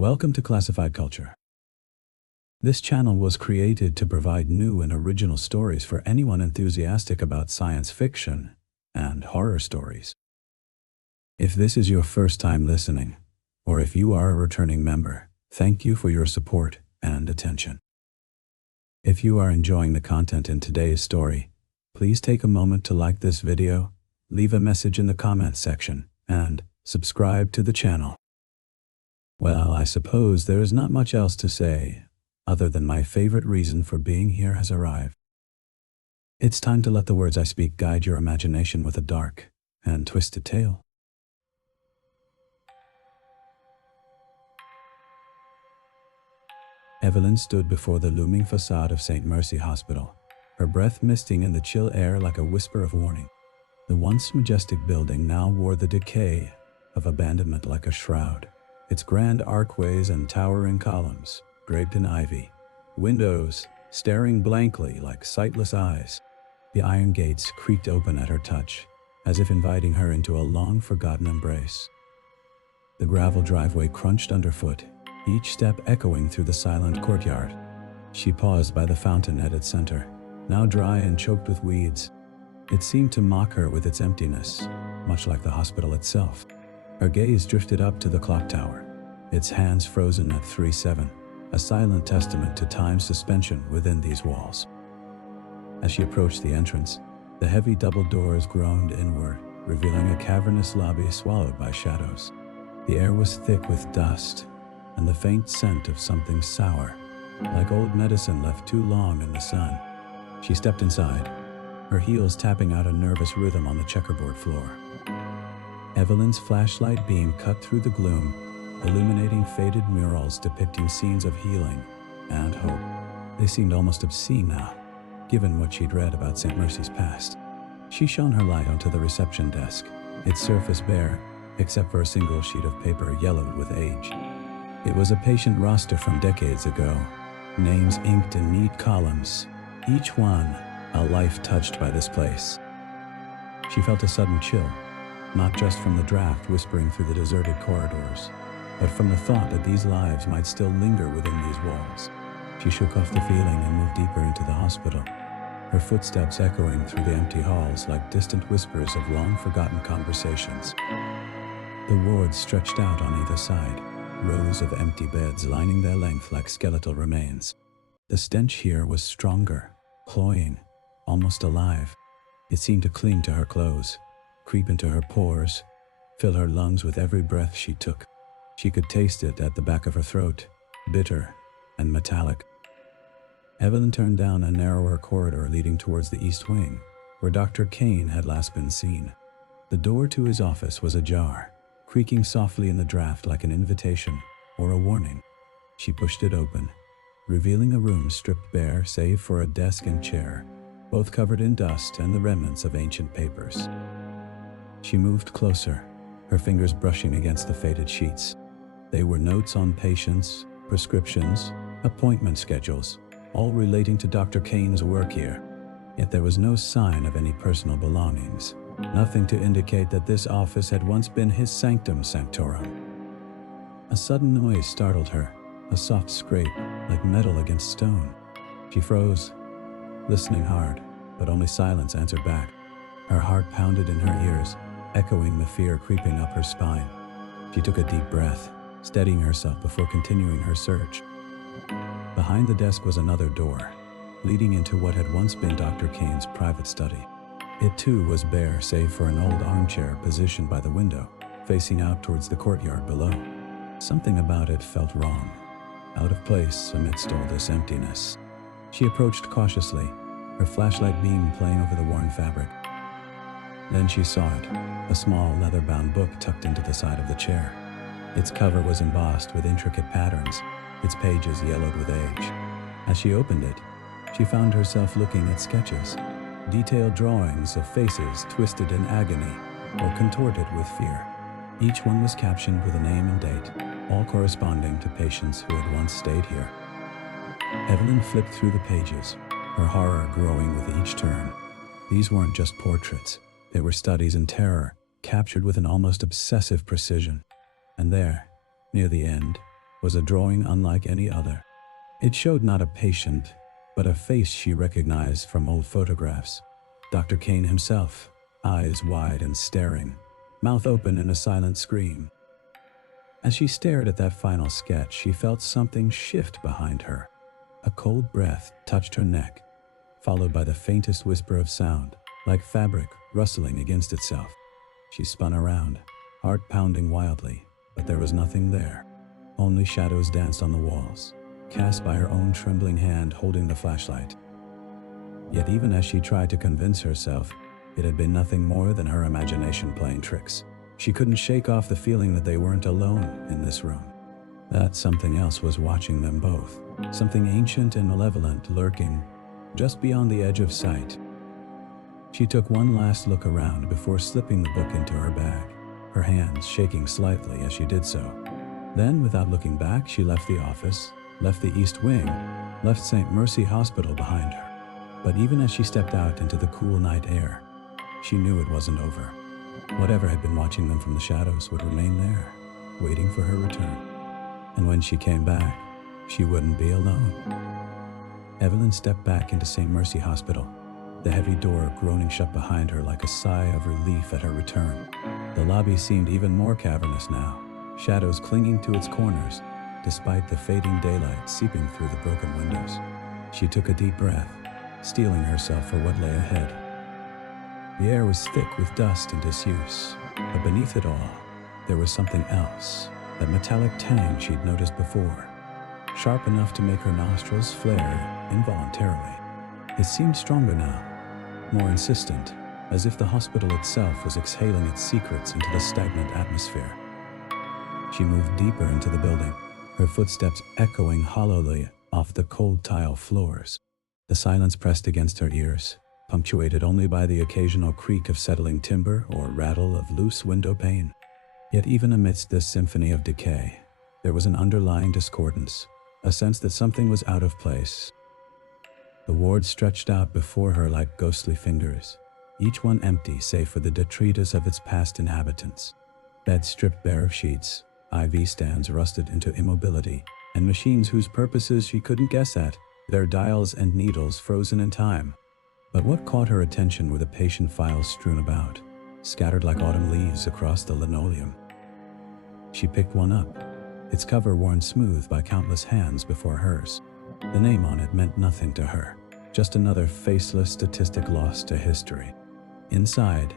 Welcome to Classified Culture. This channel was created to provide new and original stories for anyone enthusiastic about science fiction and horror stories. If this is your first time listening, or if you are a returning member, thank you for your support and attention. If you are enjoying the content in today's story, please take a moment to like this video, leave a message in the comments section, and subscribe to the channel. Well, I suppose there is not much else to say, other than my favorite reason for being here has arrived. It's time to let the words I speak guide your imagination with a dark and twisted tale. Evelyn stood before the looming facade of St. Mercy Hospital, her breath misting in the chill air like a whisper of warning. The once majestic building now wore the decay of abandonment like a shroud, its grand archways and towering columns draped in ivy, windows staring blankly like sightless eyes. The iron gates creaked open at her touch, as if inviting her into a long-forgotten embrace. The gravel driveway crunched underfoot, each step echoing through the silent courtyard. She paused by the fountain at its center, now dry and choked with weeds. It seemed to mock her with its emptiness, much like the hospital itself. Her gaze drifted up to the clock tower, its hands frozen at 3:07, a silent testament to time's suspension within these walls. As she approached the entrance, the heavy double doors groaned inward, revealing a cavernous lobby swallowed by shadows. The air was thick with dust, and the faint scent of something sour, like old medicine left too long in the sun. She stepped inside, her heels tapping out a nervous rhythm on the checkerboard floor. Evelyn's flashlight beam cut through the gloom, illuminating faded murals depicting scenes of healing and hope. They seemed almost obscene now, given what she'd read about St. Mercy's past. She shone her light onto the reception desk, its surface bare, except for a single sheet of paper yellowed with age. It was a patient roster from decades ago, names inked in neat columns, each one a life touched by this place. She felt a sudden chill, not just from the draft whispering through the deserted corridors, but from the thought that these lives might still linger within these walls. She shook off the feeling and moved deeper into the hospital, her footsteps echoing through the empty halls like distant whispers of long-forgotten conversations. The wards stretched out on either side, rows of empty beds lining their length like skeletal remains. The stench here was stronger, cloying, almost alive. It seemed to cling to her clothes, creep into her pores, fill her lungs with every breath she took. She could taste it at the back of her throat, bitter and metallic. Evelyn turned down a narrower corridor leading towards the east wing, where Dr. Kane had last been seen. The door to his office was ajar, creaking softly in the draft like an invitation or a warning. She pushed it open, revealing a room stripped bare save for a desk and chair, both covered in dust and the remnants of ancient papers. She moved closer, her fingers brushing against the faded sheets. They were notes on patients, prescriptions, appointment schedules, all relating to Dr. Kane's work here. Yet there was no sign of any personal belongings, nothing to indicate that this office had once been his sanctum sanctorum. A sudden noise startled her, a soft scrape, like metal against stone. She froze, listening hard, but only silence answered back. Her heart pounded in her ears, echoing the fear creeping up her spine. She took a deep breath, steadying herself before continuing her search. Behind the desk was another door, leading into what had once been Dr. Kane's private study. It too was bare save for an old armchair positioned by the window, facing out towards the courtyard below. Something about it felt wrong, out of place amidst all this emptiness. She approached cautiously, her flashlight beam playing over the worn fabric. Then she saw it, a small leather-bound book tucked into the side of the chair. Its cover was embossed with intricate patterns, its pages yellowed with age. As she opened it, she found herself looking at sketches, detailed drawings of faces twisted in agony or contorted with fear. Each one was captioned with a name and date, all corresponding to patients who had once stayed here. Evelyn flipped through the pages, her horror growing with each turn. These weren't just portraits. They were studies in terror, captured with an almost obsessive precision. And there, near the end, was a drawing unlike any other. It showed not a patient, but a face she recognized from old photographs. Dr. Kane himself, eyes wide and staring, mouth open in a silent scream. As she stared at that final sketch, she felt something shift behind her. A cold breath touched her neck, followed by the faintest whisper of sound, like fabric rustling against itself. She spun around, heart pounding wildly, but there was nothing there. Only shadows danced on the walls, cast by her own trembling hand holding the flashlight. Yet even as she tried to convince herself, it had been nothing more than her imagination playing tricks. She couldn't shake off the feeling that they weren't alone in this room. That something else was watching them both, something ancient and malevolent lurking just beyond the edge of sight. She took one last look around before slipping the book into her bag, her hands shaking slightly as she did so. Then, without looking back, she left the office, left the East Wing, left St. Mercy Hospital behind her. But even as she stepped out into the cool night air, she knew it wasn't over. Whatever had been watching them from the shadows would remain there, waiting for her return. And when she came back, she wouldn't be alone. Evelyn stepped back into St. Mercy Hospital, the heavy door groaning shut behind her like a sigh of relief at her return. The lobby seemed even more cavernous now, shadows clinging to its corners, despite the fading daylight seeping through the broken windows. She took a deep breath, steeling herself for what lay ahead. The air was thick with dust and disuse, but beneath it all, there was something else, that metallic tang she'd noticed before, sharp enough to make her nostrils flare involuntarily. It seemed stronger now, more insistent, as if the hospital itself was exhaling its secrets into the stagnant atmosphere. She moved deeper into the building, her footsteps echoing hollowly off the cold tile floors. The silence pressed against her ears, punctuated only by the occasional creak of settling timber or rattle of loose window pane. Yet even amidst this symphony of decay, there was an underlying discordance, a sense that something was out of place. The ward stretched out before her like ghostly fingers, each one empty save for the detritus of its past inhabitants. Beds stripped bare of sheets, IV stands rusted into immobility, and machines whose purposes she couldn't guess at, their dials and needles frozen in time. But what caught her attention were the patient files strewn about, scattered like autumn leaves across the linoleum. She picked one up, its cover worn smooth by countless hands before hers. The name on it meant nothing to her, just another faceless statistic lost to history. Inside,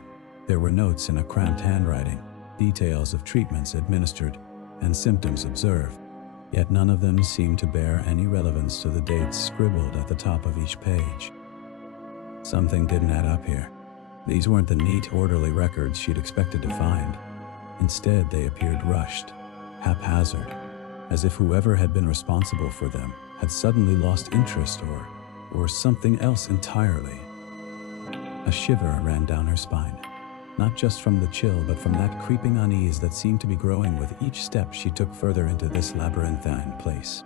there were notes in a cramped handwriting, details of treatments administered and symptoms observed, yet none of them seemed to bear any relevance to the dates scribbled at the top of each page. Something didn't add up here. These weren't the neat, orderly records she'd expected to find. Instead, they appeared rushed, haphazard, as if whoever had been responsible for them had suddenly lost interest or something else entirely. A shiver ran down her spine, not just from the chill but from that creeping unease that seemed to be growing with each step she took further into this labyrinthine place.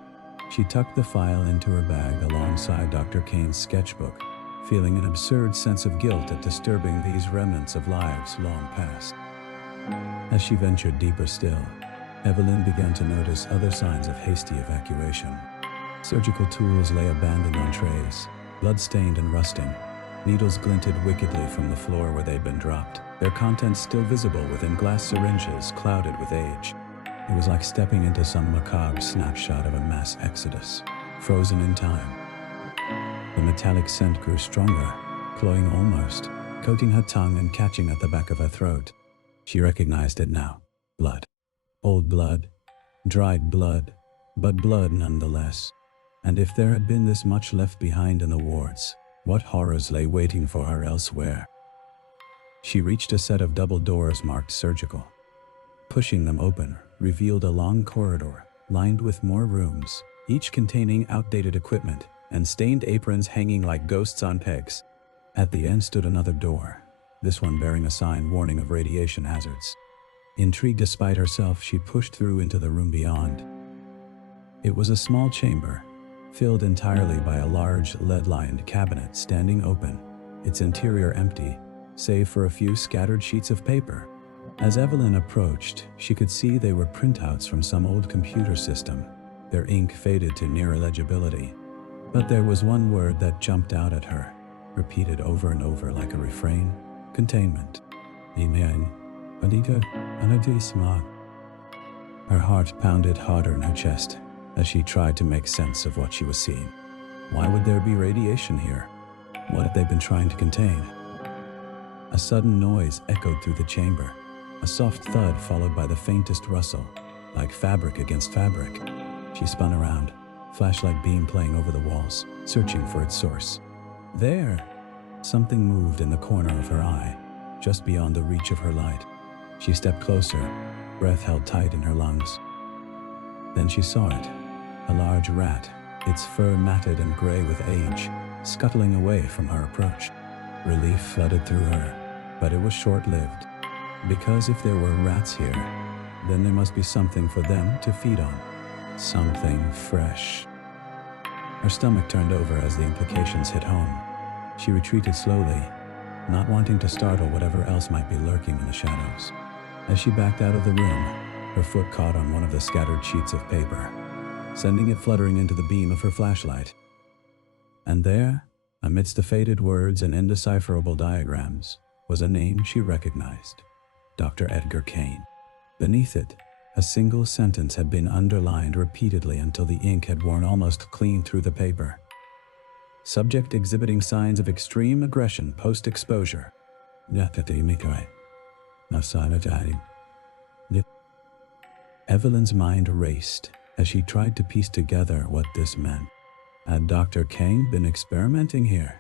She tucked the file into her bag alongside Dr. Kane's sketchbook, feeling an absurd sense of guilt at disturbing these remnants of lives long past. As she ventured deeper still, Evelyn began to notice other signs of hasty evacuation. Surgical tools lay abandoned on trays, blood-stained and rusting. Needles glinted wickedly from the floor where they'd been dropped, their contents still visible within glass syringes clouded with age. It was like stepping into some macabre snapshot of a mass exodus, frozen in time. The metallic scent grew stronger, cloying almost, coating her tongue and catching at the back of her throat. She recognized it now. Blood. Old blood. Dried blood. But blood nonetheless. And if there had been this much left behind in the wards, what horrors lay waiting for her elsewhere? She reached a set of double doors marked surgical. Pushing them open revealed a long corridor, lined with more rooms, each containing outdated equipment and stained aprons hanging like ghosts on pegs. At the end stood another door, this one bearing a sign warning of radiation hazards. Intrigued despite herself, she pushed through into the room beyond. It was a small chamber, filled entirely by a large lead-lined cabinet standing open, its interior empty, save for a few scattered sheets of paper. As Evelyn approached, she could see they were printouts from some old computer system, Their ink faded to near illegibility. But there was one word that jumped out at her, repeated over and over like a refrain: containment. Her heart pounded harder in her chest as she tried to make sense of what she was seeing. Why would there be radiation here? What had they been trying to contain? A sudden noise echoed through the chamber, a soft thud followed by the faintest rustle, like fabric against fabric. She spun around, flashlight beam playing over the walls, searching for its source. There! Something moved in the corner of her eye, just beyond the reach of her light. She stepped closer, breath held tight in her lungs. Then she saw it, a large rat, its fur matted and gray with age, scuttling away from her approach. Relief flooded through her, but it was short-lived. Because if there were rats here, then there must be something for them to feed on. Something fresh. Her stomach turned over as the implications hit home. She retreated slowly, not wanting to startle whatever else might be lurking in the shadows. As she backed out of the room, her foot caught on one of the scattered sheets of paper, sending it fluttering into the beam of her flashlight. And there, amidst the faded words and indecipherable diagrams, was a name she recognized: Dr. Edgar Kane. Beneath it, a single sentence had been underlined repeatedly until the ink had worn almost clean through the paper. Subject exhibiting signs of extreme aggression post-exposure. Evelyn's mind raced as she tried to piece together what this meant. Had Dr. Kane been experimenting here?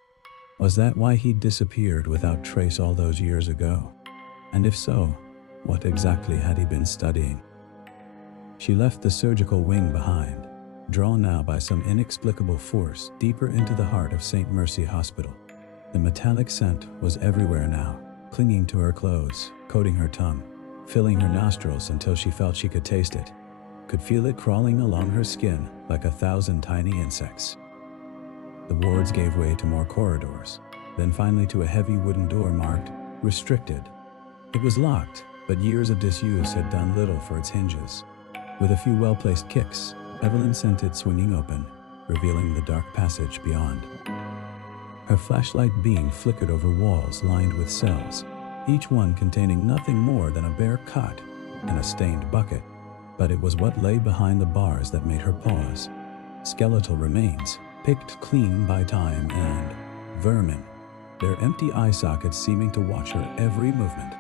Was that why he'd disappeared without trace all those years ago? And if so, what exactly had he been studying? She left the surgical wing behind, drawn now by some inexplicable force deeper into the heart of St. Mercy Hospital. The metallic scent was everywhere now, clinging to her clothes, coating her tongue, filling her nostrils until she felt she could taste it, could feel it crawling along her skin like 1,000 tiny insects. The wards gave way to more corridors, then finally to a heavy wooden door marked "Restricted." It was locked, but years of disuse had done little for its hinges. With a few well-placed kicks, Evelyn sent it swinging open, revealing the dark passage beyond. Her flashlight beam flickered over walls lined with cells, each one containing nothing more than a bare cot and a stained bucket. But it was what lay behind the bars that made her pause. Skeletal remains, picked clean by time, and vermin, their empty eye sockets seeming to watch her every movement.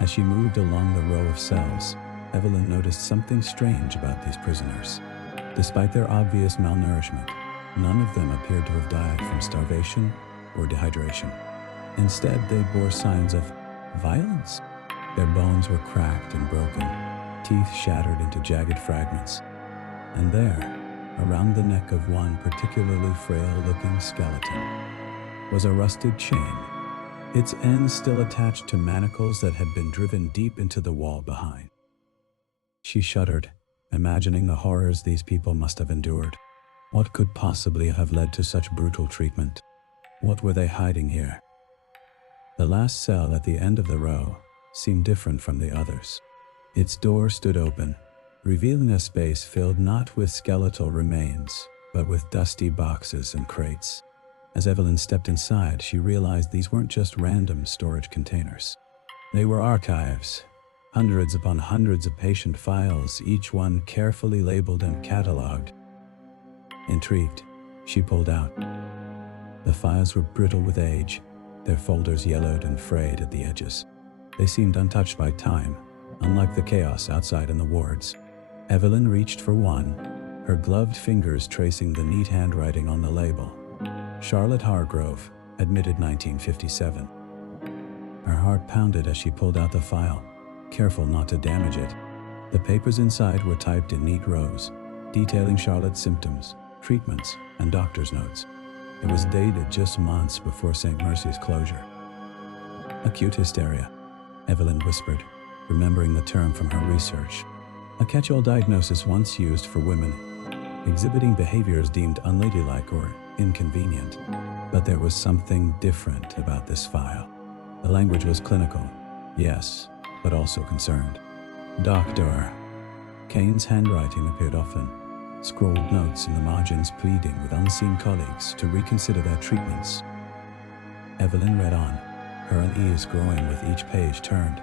As she moved along the row of cells, Evelyn noticed something strange about these prisoners. Despite their obvious malnourishment, none of them appeared to have died from starvation or dehydration. Instead, they bore signs of violence. Their bones were cracked and broken, teeth shattered into jagged fragments. And there, around the neck of one particularly frail-looking skeleton, was a rusted chain, its end still attached to manacles that had been driven deep into the wall behind. She shuddered, imagining the horrors these people must have endured. What could possibly have led to such brutal treatment? What were they hiding here? The last cell at the end of the row seemed different from the others. Its door stood open, revealing a space filled not with skeletal remains, but with dusty boxes and crates. As Evelyn stepped inside, she realized these weren't just random storage containers. They were archives, hundreds upon hundreds of patient files, each one carefully labeled and cataloged. Intrigued, she pulled out. The files were brittle with age, their folders yellowed and frayed at the edges. They seemed untouched by time, unlike the chaos outside in the wards. Evelyn reached for one, her gloved fingers tracing the neat handwriting on the label. Charlotte Hargrove, admitted 1957. Her heart pounded as she pulled out the file, careful not to damage it. The papers inside were typed in neat rows, detailing Charlotte's symptoms, treatments, and doctor's notes. It was dated just months before St. Mercy's closure. Acute hysteria, Evelyn whispered, remembering the term from her research. A catch-all diagnosis once used for women exhibiting behaviors deemed unladylike or inconvenient. But there was something different about this file. The language was clinical, yes, but also concerned. Dr. Kane's handwriting appeared often, scrawled notes in the margins pleading with unseen colleagues to reconsider their treatments. Evelyn read on, her unease growing with each page turned.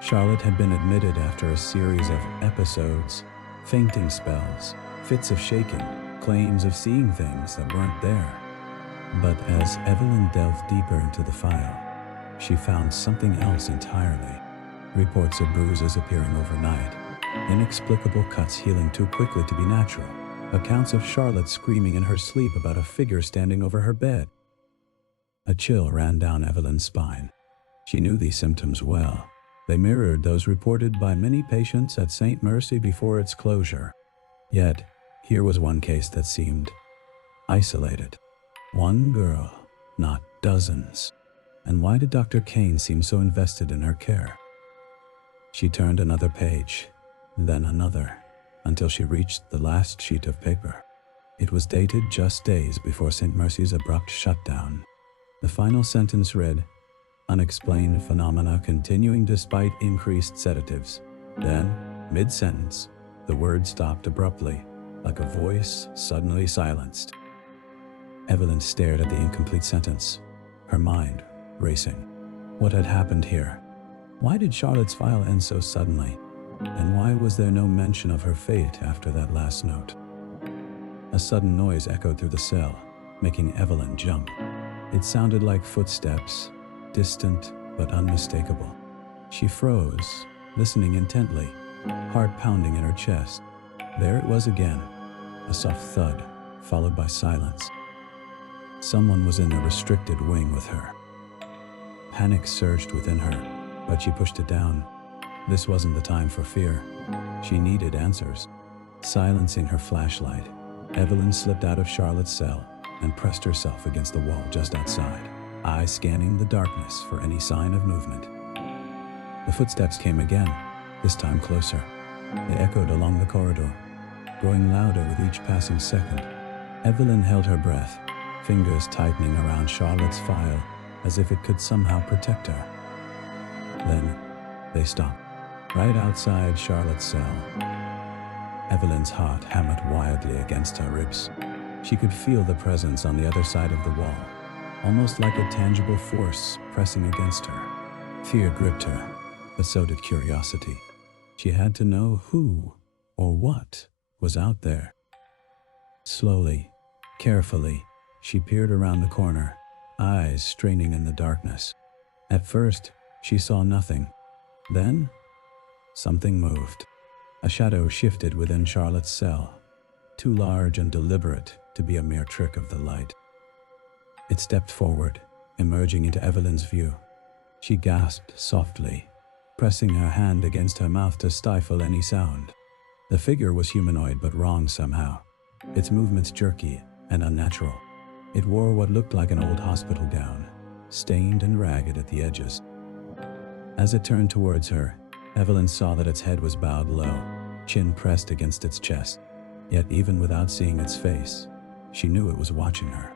Charlotte had been admitted after a series of episodes, fainting spells, fits of shaking, claims of seeing things that weren't there. But as Evelyn delved deeper into the file, she found something else entirely. Reports of bruises appearing overnight, inexplicable cuts healing too quickly to be natural, accounts of Charlotte screaming in her sleep about a figure standing over her bed. A chill ran down Evelyn's spine. She knew these symptoms well. They mirrored those reported by many patients at St. Mercy before its closure. Yet, here was one case that seemed isolated. One girl, not dozens. And why did Dr. Kane seem so invested in her care? She turned another page, then another, until she reached the last sheet of paper. It was dated just days before St. Mercy's abrupt shutdown. The final sentence read, "Unexplained phenomena continuing despite increased sedatives." Then, mid-sentence, the word stopped abruptly, like a voice suddenly silenced. Evelyn stared at the incomplete sentence, her mind racing. What had happened here? Why did Charlotte's file end so suddenly? And why was there no mention of her fate after that last note? A sudden noise echoed through the cell, making Evelyn jump. It sounded like footsteps, distant but unmistakable. She froze, listening intently, heart pounding in her chest. There it was again, a soft thud, followed by silence. Someone was in the restricted wing with her. Panic surged within her, but she pushed it down. This wasn't the time for fear. She needed answers. Silencing her flashlight, Evelyn slipped out of Charlotte's cell and pressed herself against the wall just outside, eyes scanning the darkness for any sign of movement. The footsteps came again, this time closer. They echoed along the corridor, growing louder with each passing second. Evelyn held her breath, fingers tightening around Charlotte's file as if it could somehow protect her. Then, they stopped, right outside Charlotte's cell. Evelyn's heart hammered wildly against her ribs. She could feel the presence on the other side of the wall, almost like a tangible force pressing against her. Fear gripped her, but so did curiosity. She had to know who or what was out there. Slowly, carefully, she peered around the corner, eyes straining in the darkness. At first, she saw nothing. Then, something moved. A shadow shifted within Charlotte's cell, too large and deliberate to be a mere trick of the light. It stepped forward, emerging into Evelyn's view. She gasped softly, pressing her hand against her mouth to stifle any sound. The figure was humanoid but wrong somehow, its movements jerky and unnatural. It wore what looked like an old hospital gown, stained and ragged at the edges. As it turned towards her, Evelyn saw that its head was bowed low, chin pressed against its chest. Yet even without seeing its face, she knew it was watching her.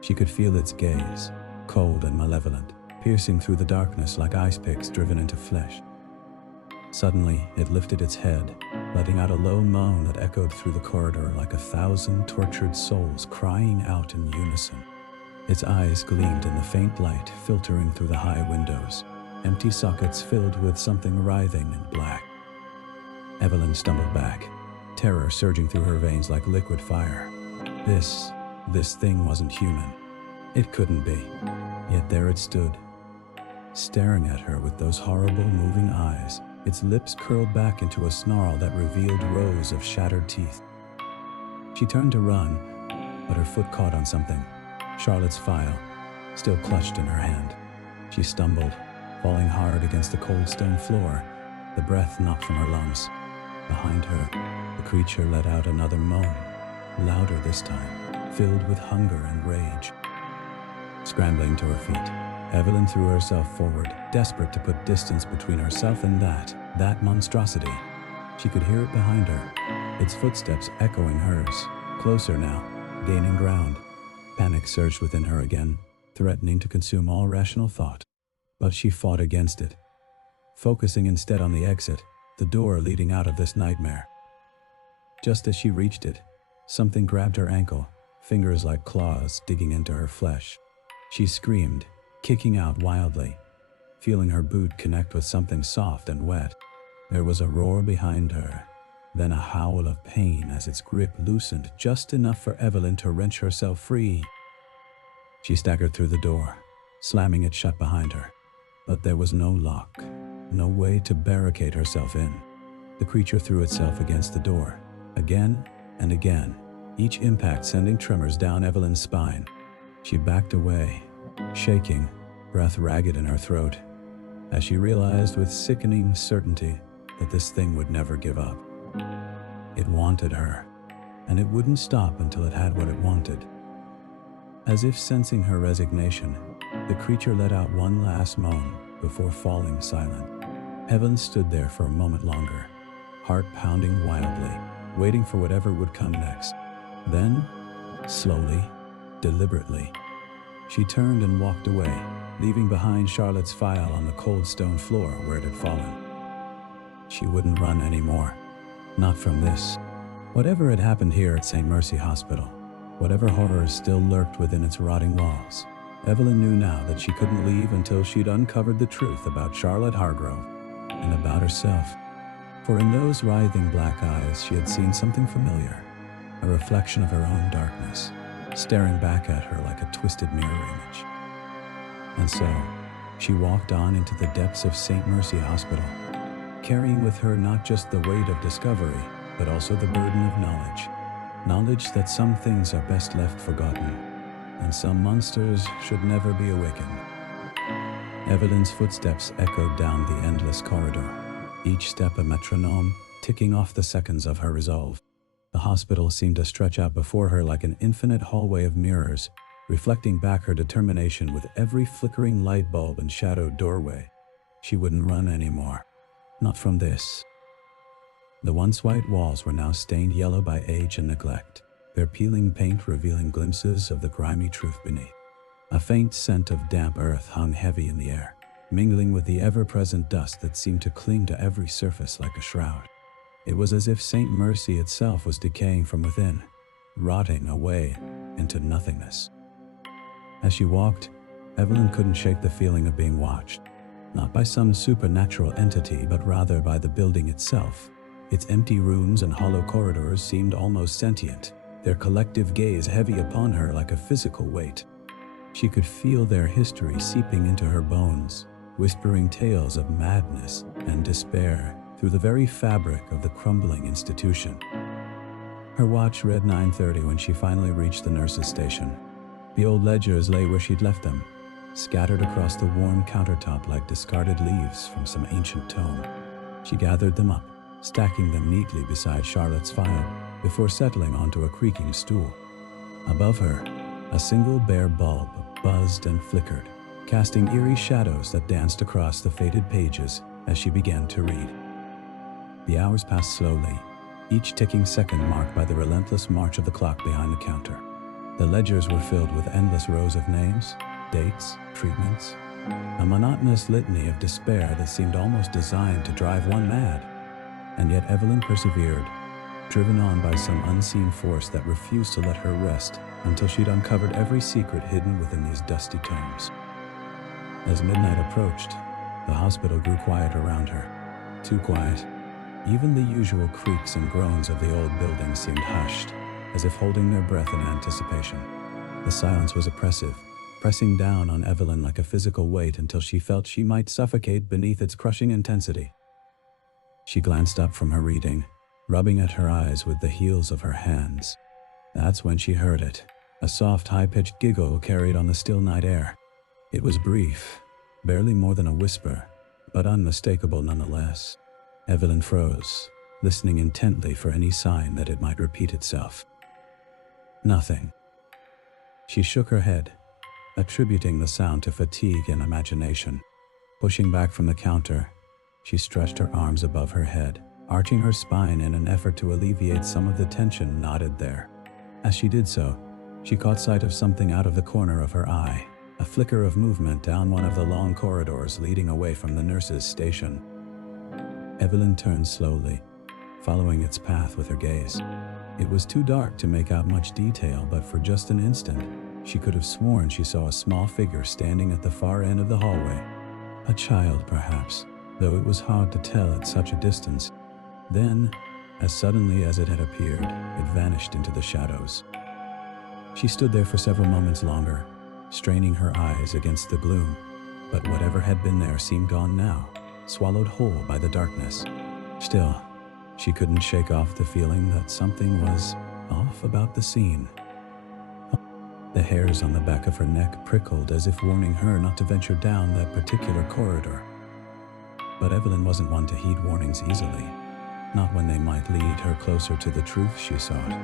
She could feel its gaze, cold and malevolent, piercing through the darkness like ice picks driven into flesh. Suddenly, it lifted its head, letting out a low moan that echoed through the corridor like 1,000 tortured souls crying out in unison. Its eyes gleamed in the faint light filtering through the high windows, empty sockets filled with something writhing and black. Evelyn stumbled back, terror surging through her veins like liquid fire. This thing wasn't human. It couldn't be. Yet there it stood, staring at her with those horrible moving eyes, its lips curled back into a snarl that revealed rows of shattered teeth. She turned to run, but her foot caught on something, Charlotte's file, still clutched in her hand. She stumbled, falling hard against the cold stone floor, the breath knocked from her lungs. Behind her, the creature let out another moan, louder this time, filled with hunger and rage. Scrambling to her feet, Evelyn threw herself forward, desperate to put distance between herself and that monstrosity. She could hear it behind her, its footsteps echoing hers, closer now, gaining ground. Panic surged within her again, threatening to consume all rational thought. But she fought against it, focusing instead on the exit, the door leading out of this nightmare. Just as she reached it, Something grabbed her ankle, fingers like claws digging into her flesh. She screamed, kicking out wildly, feeling her boot connect with something soft and wet. There was a roar behind her, then a howl of pain as its grip loosened just enough for Evelyn to wrench herself free. She staggered through the door, slamming it shut behind her. But there was no lock, no way to barricade herself in. The creature threw itself against the door, again and again, each impact sending tremors down Evelyn's spine. She backed away, shaking, breath ragged in her throat, as she realized with sickening certainty that this thing would never give up. It wanted her, and it wouldn't stop until it had what it wanted. As if sensing her resignation, the creature let out one last moan before falling silent. Evelyn stood there for a moment longer, heart pounding wildly, waiting for whatever would come next. Then, slowly, deliberately, she turned and walked away, leaving behind Charlotte's file on the cold stone floor where it had fallen. She wouldn't run anymore. Not from this. Whatever had happened here at St. Mercy Hospital, whatever horrors still lurked within its rotting walls, Evelyn knew now that she couldn't leave until she'd uncovered the truth about Charlotte Hargrove and about herself. For in those writhing black eyes she had seen something familiar, a reflection of her own darkness, staring back at her like a twisted mirror image. And so, she walked on into the depths of St. Mercy Hospital, carrying with her not just the weight of discovery, but also the burden of knowledge. Knowledge that some things are best left forgotten, and some monsters should never be awakened. Evelyn's footsteps echoed down the endless corridor, each step a metronome, ticking off the seconds of her resolve. The hospital seemed to stretch out before her like an infinite hallway of mirrors, reflecting back her determination with every flickering light bulb and shadowed doorway. She wouldn't run anymore. Not from this. The once white walls were now stained yellow by age and neglect, their peeling paint revealing glimpses of the grimy truth beneath. A faint scent of damp earth hung heavy in the air, mingling with the ever-present dust that seemed to cling to every surface like a shroud. It was as if St. Mercy itself was decaying from within, rotting away into nothingness. As she walked, Evelyn couldn't shake the feeling of being watched, not by some supernatural entity but rather by the building itself. Its empty rooms and hollow corridors seemed almost sentient, their collective gaze heavy upon her like a physical weight. She could feel their history seeping into her bones, whispering tales of madness and despair through the very fabric of the crumbling institution. Her watch read 9:30 when she finally reached the nurse's station. The old ledgers lay where she'd left them, scattered across the warm countertop like discarded leaves from some ancient tome. She gathered them up, stacking them neatly beside Charlotte's file, before settling onto a creaking stool. Above her, a single bare bulb buzzed and flickered, casting eerie shadows that danced across the faded pages as she began to read. The hours passed slowly, each ticking second marked by the relentless march of the clock behind the counter. The ledgers were filled with endless rows of names, dates, treatments, a monotonous litany of despair that seemed almost designed to drive one mad. And yet Evelyn persevered, driven on by some unseen force that refused to let her rest until she'd uncovered every secret hidden within these dusty tomes. As midnight approached, the hospital grew quiet around her. Too quiet. Even the usual creaks and groans of the old building seemed hushed, as if holding their breath in anticipation. The silence was oppressive, pressing down on Evelyn like a physical weight until she felt she might suffocate beneath its crushing intensity. She glanced up from her reading, rubbing at her eyes with the heels of her hands. That's when she heard it, a soft, high-pitched giggle carried on the still night air. It was brief, barely more than a whisper, but unmistakable nonetheless. Evelyn froze, listening intently for any sign that it might repeat itself. Nothing. She shook her head, attributing the sound to fatigue and imagination. Pushing back from the counter, she stretched her arms above her head, arching her spine in an effort to alleviate some of the tension knotted there. As she did so, she caught sight of something out of the corner of her eye, a flicker of movement down one of the long corridors leading away from the nurse's station. Evelyn turned slowly, following its path with her gaze. It was too dark to make out much detail, but for just an instant, she could have sworn she saw a small figure standing at the far end of the hallway. A child, perhaps, though it was hard to tell at such a distance. Then, as suddenly as it had appeared, it vanished into the shadows. She stood there for several moments longer, straining her eyes against the gloom, but whatever had been there seemed gone now, swallowed whole by the darkness. Still, she couldn't shake off the feeling that something was off about the scene. The hairs on the back of her neck prickled as if warning her not to venture down that particular corridor. But Evelyn wasn't one to heed warnings easily, not when they might lead her closer to the truth she sought.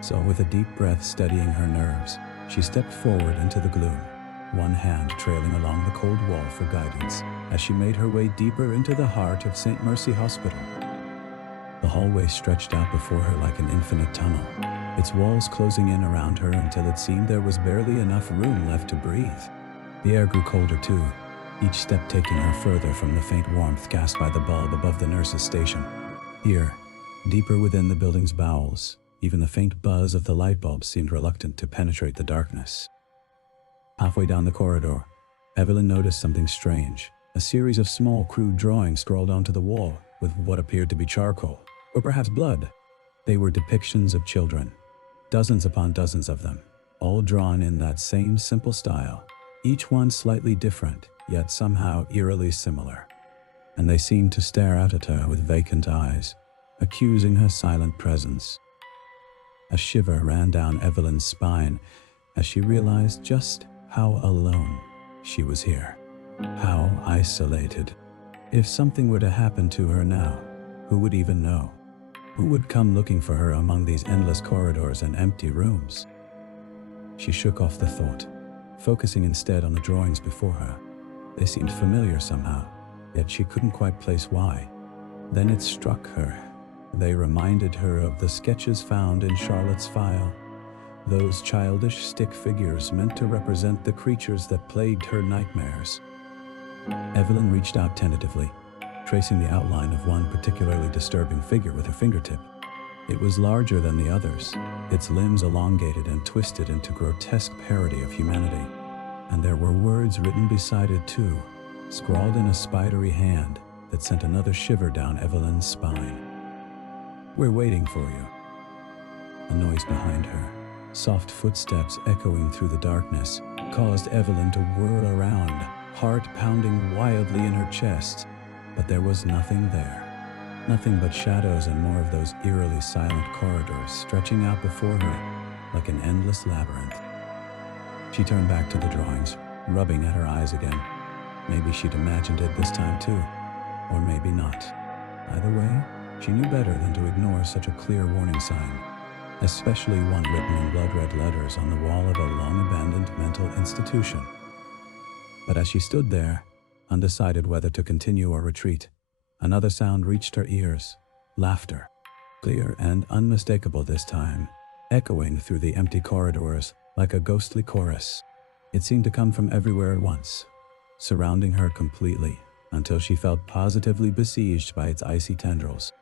So with a deep breath steadying her nerves, she stepped forward into the gloom, one hand trailing along the cold wall for guidance as she made her way deeper into the heart of St. Mercy Hospital. The hallway stretched out before her like an infinite tunnel, its walls closing in around her until it seemed there was barely enough room left to breathe. The air grew colder too, each step taking her further from the faint warmth cast by the bulb above the nurse's station. Here, deeper within the building's bowels, even the faint buzz of the light bulb seemed reluctant to penetrate the darkness. Halfway down the corridor, Evelyn noticed something strange. A series of small, crude drawings scrawled onto the wall with what appeared to be charcoal, or perhaps blood. They were depictions of children, dozens upon dozens of them, all drawn in that same simple style, each one slightly different, yet somehow eerily similar. And they seemed to stare out at her with vacant eyes, accusing her silent presence. A shiver ran down Evelyn's spine as she realized just how alone she was here, how isolated. If something were to happen to her now, who would even know? Who would come looking for her among these endless corridors and empty rooms? She shook off the thought, focusing instead on the drawings before her. They seemed familiar somehow, yet she couldn't quite place why. Then it struck her. They reminded her of the sketches found in Charlotte's file, those childish stick figures meant to represent the creatures that plagued her nightmares. Evelyn reached out tentatively, tracing the outline of one particularly disturbing figure with her fingertip. It was larger than the others, its limbs elongated and twisted into grotesque parody of humanity. And there were words written beside it too, scrawled in a spidery hand that sent another shiver down Evelyn's spine. "We're waiting for you." A noise behind her, soft footsteps echoing through the darkness, caused Evelyn to whirl around, heart pounding wildly in her chest. But there was nothing there. Nothing but shadows and more of those eerily silent corridors stretching out before her like an endless labyrinth. She turned back to the drawings, rubbing at her eyes again. Maybe she'd imagined it this time too, or maybe not. Either way, she knew better than to ignore such a clear warning sign, especially one written in blood-red letters on the wall of a long-abandoned mental institution. But as she stood there, undecided whether to continue or retreat, another sound reached her ears. Laughter, clear and unmistakable this time, echoing through the empty corridors like a ghostly chorus. It seemed to come from everywhere at once, surrounding her completely, until she felt positively besieged by its icy tendrils.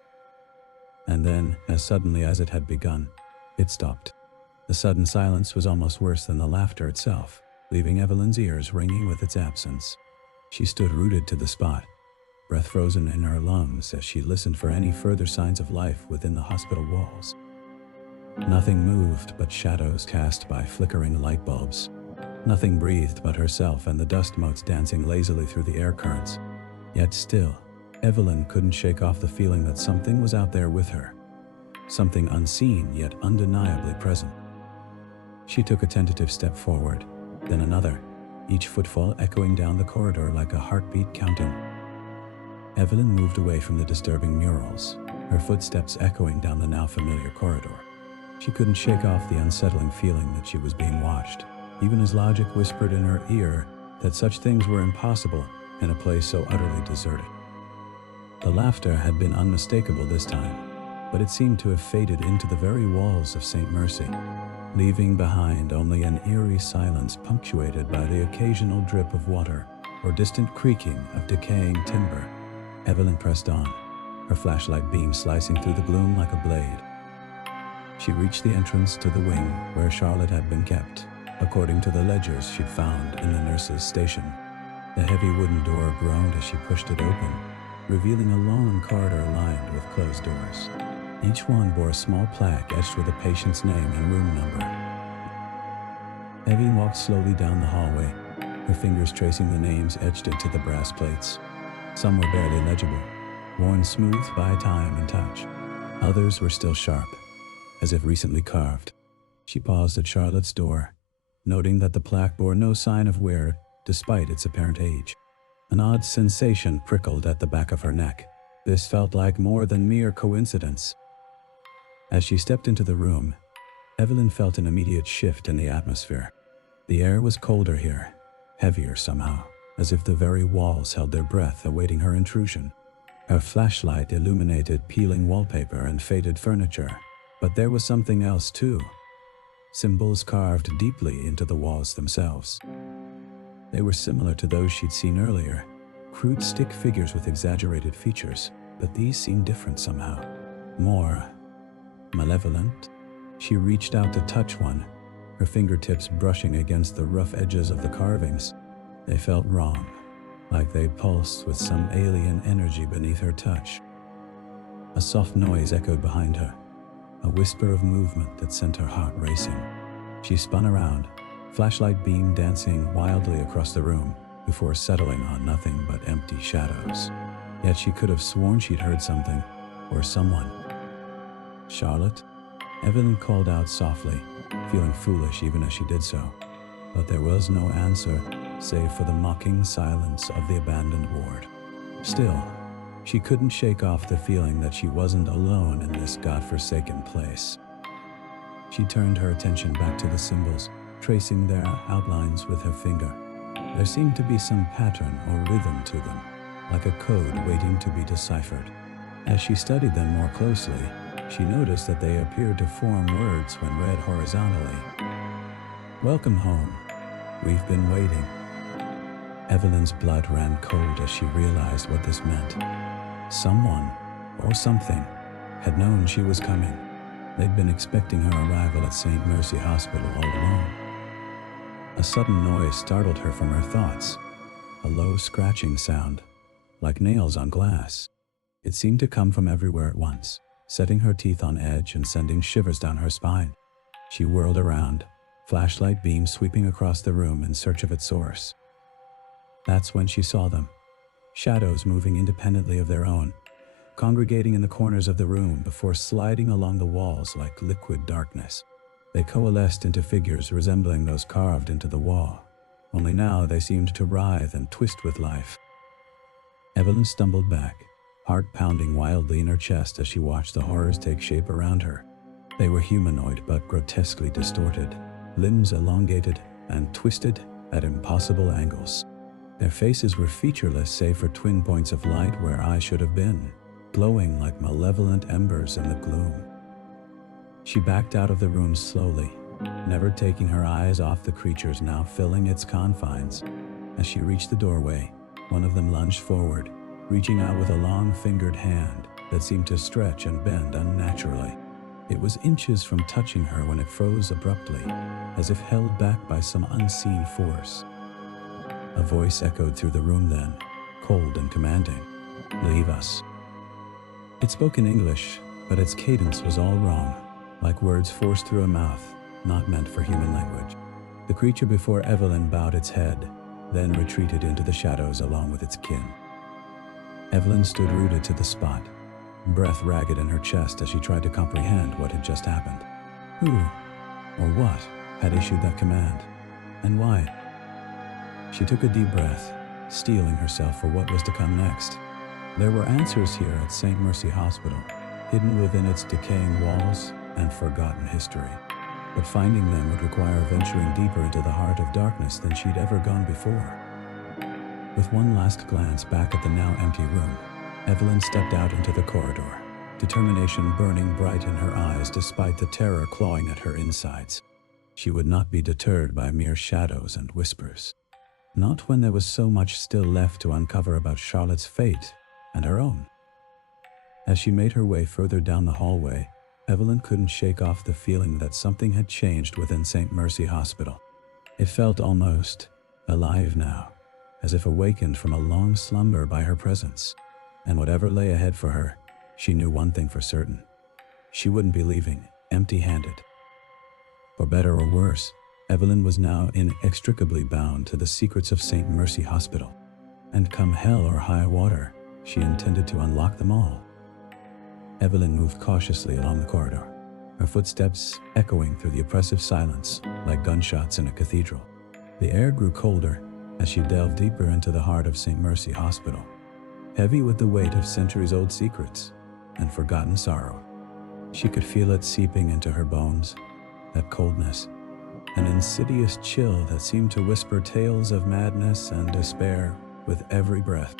And then, as suddenly as it had begun, it stopped. The sudden silence was almost worse than the laughter itself, leaving Evelyn's ears ringing with its absence. She stood rooted to the spot, breath frozen in her lungs as she listened for any further signs of life within the hospital walls. Nothing moved but shadows cast by flickering light bulbs. Nothing breathed but herself and the dust motes dancing lazily through the air currents. Yet still, Evelyn couldn't shake off the feeling that something was out there with her. Something unseen yet undeniably present. She took a tentative step forward, then another, each footfall echoing down the corridor like a heartbeat counting. Evelyn moved away from the disturbing murals, her footsteps echoing down the now familiar corridor. She couldn't shake off the unsettling feeling that she was being watched, even as logic whispered in her ear that such things were impossible in a place so utterly deserted. The laughter had been unmistakable this time, but it seemed to have faded into the very walls of St. Mercy, leaving behind only an eerie silence punctuated by the occasional drip of water or distant creaking of decaying timber. Evelyn pressed on, her flashlight beam slicing through the gloom like a blade. She reached the entrance to the wing where Charlotte had been kept, according to the ledgers she'd found in the nurse's station. The heavy wooden door groaned as she pushed it open, revealing a long corridor lined with closed doors. Each one bore a small plaque etched with a patient's name and room number. Evie walked slowly down the hallway, her fingers tracing the names etched into the brass plates. Some were barely legible, worn smooth by time and touch. Others were still sharp, as if recently carved. She paused at Charlotte's door, noting that the plaque bore no sign of wear despite its apparent age. An odd sensation prickled at the back of her neck. This felt like more than mere coincidence. As she stepped into the room, Evelyn felt an immediate shift in the atmosphere. The air was colder here, heavier somehow, as if the very walls held their breath awaiting her intrusion. Her flashlight illuminated peeling wallpaper and faded furniture, but there was something else too. Symbols carved deeply into the walls themselves. They were similar to those she'd seen earlier, crude stick figures with exaggerated features, but these seemed different somehow. More malevolent. She reached out to touch one, her fingertips brushing against the rough edges of the carvings. They felt wrong, like they pulsed with some alien energy beneath her touch. A soft noise echoed behind her, a whisper of movement that sent her heart racing. She spun around, flashlight beam dancing wildly across the room before settling on nothing but empty shadows. Yet she could have sworn she'd heard something, or someone. "Charlotte?" Evelyn called out softly, feeling foolish even as she did so. But there was no answer, save for the mocking silence of the abandoned ward. Still, she couldn't shake off the feeling that she wasn't alone in this godforsaken place. She turned her attention back to the symbols, tracing their outlines with her finger. There seemed to be some pattern or rhythm to them, like a code waiting to be deciphered. As she studied them more closely, she noticed that they appeared to form words when read horizontally. "Welcome home. We've been waiting." Evelyn's blood ran cold as she realized what this meant. Someone, or something, had known she was coming. They'd been expecting her arrival at St. Mercy Hospital all along. A sudden noise startled her from her thoughts, a low scratching sound, like nails on glass. It seemed to come from everywhere at once, setting her teeth on edge and sending shivers down her spine. She whirled around, flashlight beam sweeping across the room in search of its source. That's when she saw them, shadows moving independently of their own, congregating in the corners of the room before sliding along the walls like liquid darkness. They coalesced into figures resembling those carved into the wall, only now they seemed to writhe and twist with life. Evelyn stumbled back, heart pounding wildly in her chest as she watched the horrors take shape around her. They were humanoid but grotesquely distorted, limbs elongated and twisted at impossible angles. Their faces were featureless save for twin points of light where eyes should have been, glowing like malevolent embers in the gloom. She backed out of the room slowly, never taking her eyes off the creatures now filling its confines. As she reached the doorway, one of them lunged forward, reaching out with a long-fingered hand that seemed to stretch and bend unnaturally. It was inches from touching her when it froze abruptly, as if held back by some unseen force. A voice echoed through the room then, cold and commanding. "Leave us." It spoke in English, but its cadence was all wrong, like words forced through a mouth, not meant for human language. The creature before Evelyn bowed its head, then retreated into the shadows along with its kin. Evelyn stood rooted to the spot, breath ragged in her chest as she tried to comprehend what had just happened. Who, or what, had issued that command, and why? She took a deep breath, steeling herself for what was to come next. There were answers here at St. Mercy Hospital, hidden within its decaying walls and forgotten history. But finding them would require venturing deeper into the heart of darkness than she'd ever gone before. With one last glance back at the now empty room, Evelyn stepped out into the corridor, determination burning bright in her eyes despite the terror clawing at her insides. She would not be deterred by mere shadows and whispers. Not when there was so much still left to uncover about Charlotte's fate and her own. As she made her way further down the hallway, Evelyn couldn't shake off the feeling that something had changed within St. Mercy Hospital. It felt almost alive now, as if awakened from a long slumber by her presence. And whatever lay ahead for her, she knew one thing for certain. She wouldn't be leaving empty-handed. For better or worse, Evelyn was now inextricably bound to the secrets of St. Mercy Hospital. And come hell or high water, she intended to unlock them all. Evelyn moved cautiously along the corridor, her footsteps echoing through the oppressive silence like gunshots in a cathedral. The air grew colder as she delved deeper into the heart of St. Mercy Hospital, heavy with the weight of centuries-old secrets and forgotten sorrow. She could feel it seeping into her bones, that coldness, an insidious chill that seemed to whisper tales of madness and despair with every breath.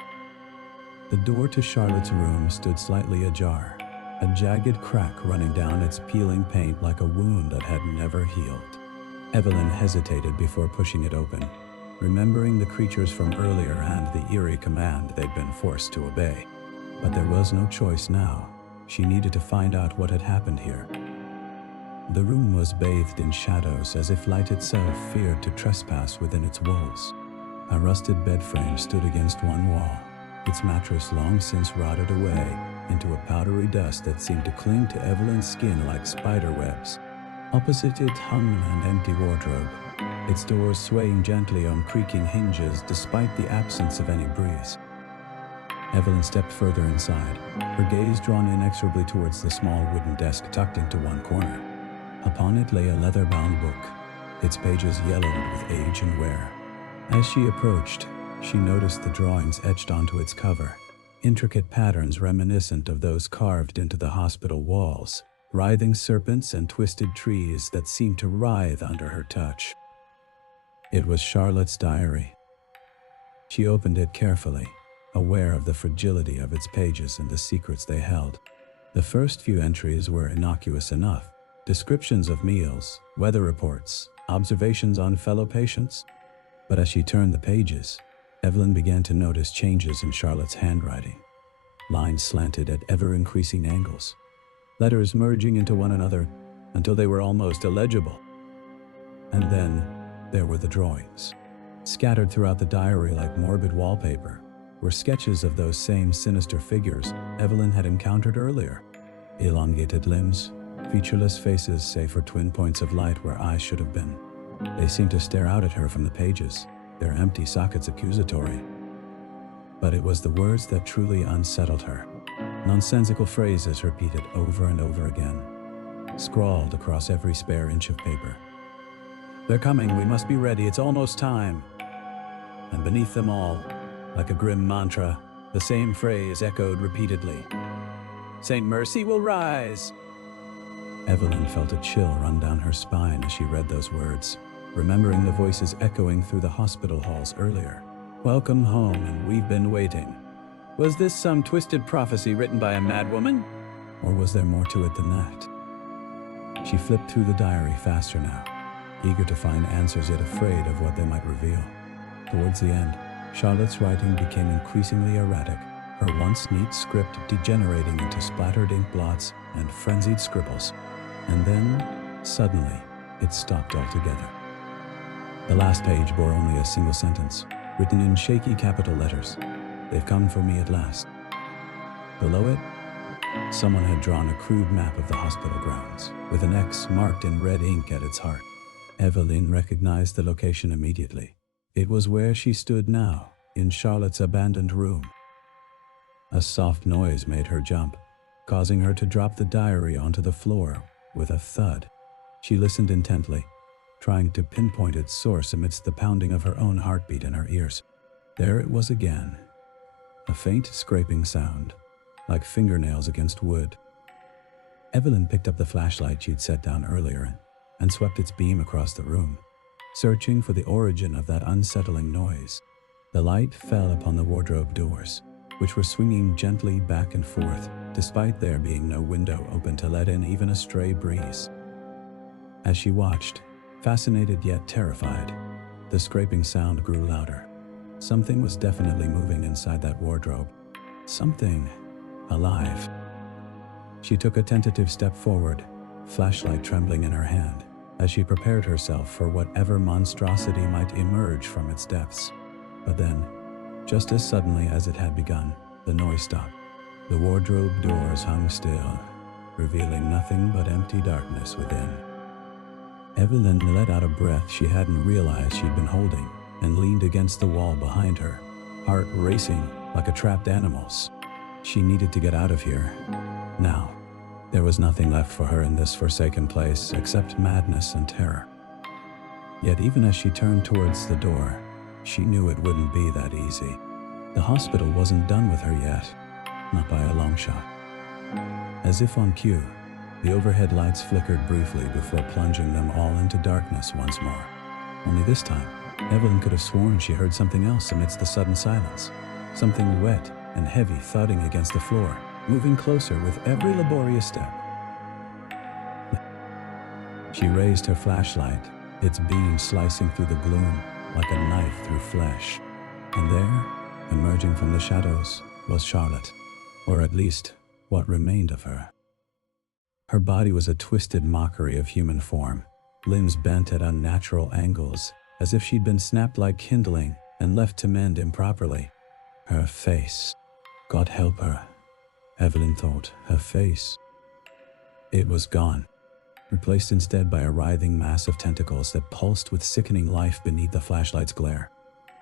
The door to Charlotte's room stood slightly ajar, a jagged crack running down its peeling paint like a wound that had never healed. Evelyn hesitated before pushing it open, remembering the creatures from earlier and the eerie command they'd been forced to obey. But there was no choice now. She needed to find out what had happened here. The room was bathed in shadows as if light itself feared to trespass within its walls. A rusted bed frame stood against one wall, its mattress long since rotted away into a powdery dust that seemed to cling to Evelyn's skin like spider webs. Opposite it hung an empty wardrobe, its doors swaying gently on creaking hinges despite the absence of any breeze. Evelyn stepped further inside, her gaze drawn inexorably towards the small wooden desk tucked into one corner. Upon it lay a leather-bound book, its pages yellowed with age and wear. As she approached, she noticed the drawings etched onto its cover, intricate patterns reminiscent of those carved into the hospital walls, writhing serpents and twisted trees that seemed to writhe under her touch. It was Charlotte's diary. She opened it carefully, aware of the fragility of its pages and the secrets they held. The first few entries were innocuous enough, descriptions of meals, weather reports, observations on fellow patients. But as she turned the pages, Evelyn began to notice changes in Charlotte's handwriting. Lines slanted at ever-increasing angles, letters merging into one another until they were almost illegible. And then there were the drawings. Scattered throughout the diary like morbid wallpaper were sketches of those same sinister figures Evelyn had encountered earlier. Elongated limbs, featureless faces save for twin points of light where eyes should have been. They seemed to stare out at her from the pages, their empty sockets accusatory. But it was the words that truly unsettled her. Nonsensical phrases repeated over and over again, scrawled across every spare inch of paper. "They're coming, we must be ready, it's almost time." And beneath them all, like a grim mantra, the same phrase echoed repeatedly. "St. Mercy will rise." Evelyn felt a chill run down her spine as she read those words, remembering the voices echoing through the hospital halls earlier. "Welcome home, and we've been waiting." Was this some twisted prophecy written by a madwoman? Or was there more to it than that? She flipped through the diary faster now, eager to find answers yet afraid of what they might reveal. Towards the end, Charlotte's writing became increasingly erratic, her once neat script degenerating into splattered ink blots and frenzied scribbles. And then, suddenly, it stopped altogether. The last page bore only a single sentence, written in shaky capital letters. "They've come for me at last." Below it, someone had drawn a crude map of the hospital grounds, with an X marked in red ink at its heart. Evelyn recognized the location immediately. It was where she stood now, in Charlotte's abandoned room. A soft noise made her jump, causing her to drop the diary onto the floor with a thud. She listened intently, trying to pinpoint its source amidst the pounding of her own heartbeat in her ears. There it was again, a faint scraping sound, like fingernails against wood. Evelyn picked up the flashlight she'd set down earlier and swept its beam across the room, searching for the origin of that unsettling noise. The light fell upon the wardrobe doors, which were swinging gently back and forth, despite there being no window open to let in even a stray breeze. As she watched, fascinated yet terrified, the scraping sound grew louder. Something was definitely moving inside that wardrobe. Something alive. She took a tentative step forward, flashlight trembling in her hand, as she prepared herself for whatever monstrosity might emerge from its depths. But then, just as suddenly as it had begun, the noise stopped. The wardrobe doors hung still, revealing nothing but empty darkness within. Evelyn let out a breath she hadn't realized she'd been holding, and leaned against the wall behind her, heart racing like a trapped animal's. She needed to get out of here, now. There was nothing left for her in this forsaken place except madness and terror. Yet even as she turned towards the door, she knew it wouldn't be that easy. The hospital wasn't done with her yet, not by a long shot. As if on cue, the overhead lights flickered briefly before plunging them all into darkness once more. Only this time, Evelyn could have sworn she heard something else amidst the sudden silence. Something wet and heavy thudding against the floor, moving closer with every laborious step. She raised her flashlight, its beam slicing through the gloom like a knife through flesh. And there, emerging from the shadows, was Charlotte, or at least what remained of her. Her body was a twisted mockery of human form, limbs bent at unnatural angles, as if she'd been snapped like kindling and left to mend improperly. Her face. God help her. Evelyn thought, her face. It was gone, replaced instead by a writhing mass of tentacles that pulsed with sickening life beneath the flashlight's glare.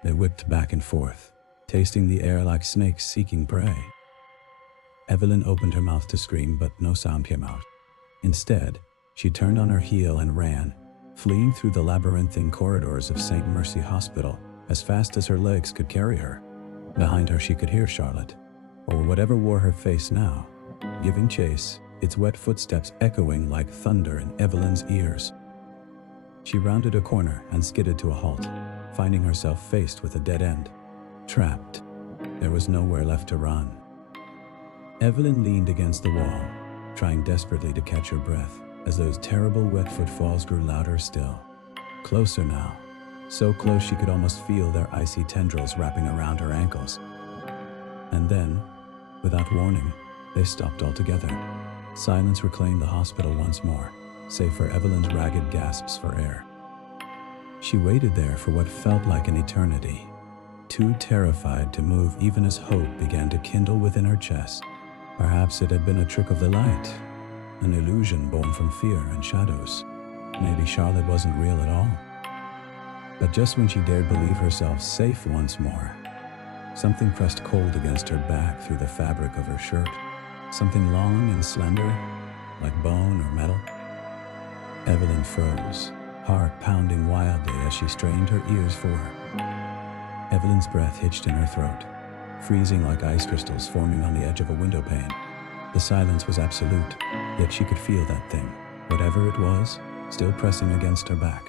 They whipped back and forth, tasting the air like snakes seeking prey. Evelyn opened her mouth to scream, but no sound came out. Instead, she turned on her heel and ran, fleeing through the labyrinthine corridors of St. Mercy Hospital as fast as her legs could carry her. Behind her she could hear Charlotte, or whatever wore her face now, giving chase, its wet footsteps echoing like thunder in Evelyn's ears. She rounded a corner and skidded to a halt, finding herself faced with a dead end. Trapped. There was nowhere left to run. Evelyn leaned against the wall, trying desperately to catch her breath, as those terrible wet footfalls grew louder still. Closer now, so close she could almost feel their icy tendrils wrapping around her ankles. And then, without warning, they stopped altogether. Silence reclaimed the hospital once more, save for Evelyn's ragged gasps for air. She waited there for what felt like an eternity, too terrified to move even as hope began to kindle within her chest. Perhaps it had been a trick of the light, an illusion born from fear and shadows. Maybe Charlotte wasn't real at all. But just when she dared believe herself safe once more, something pressed cold against her back through the fabric of her shirt. Something long and slender, like bone or metal. Evelyn froze, heart pounding wildly as she strained her ears for her. Evelyn's breath hitched in her throat, freezing like ice crystals forming on the edge of a window pane. The silence was absolute, yet she could feel that thing, whatever it was, still pressing against her back.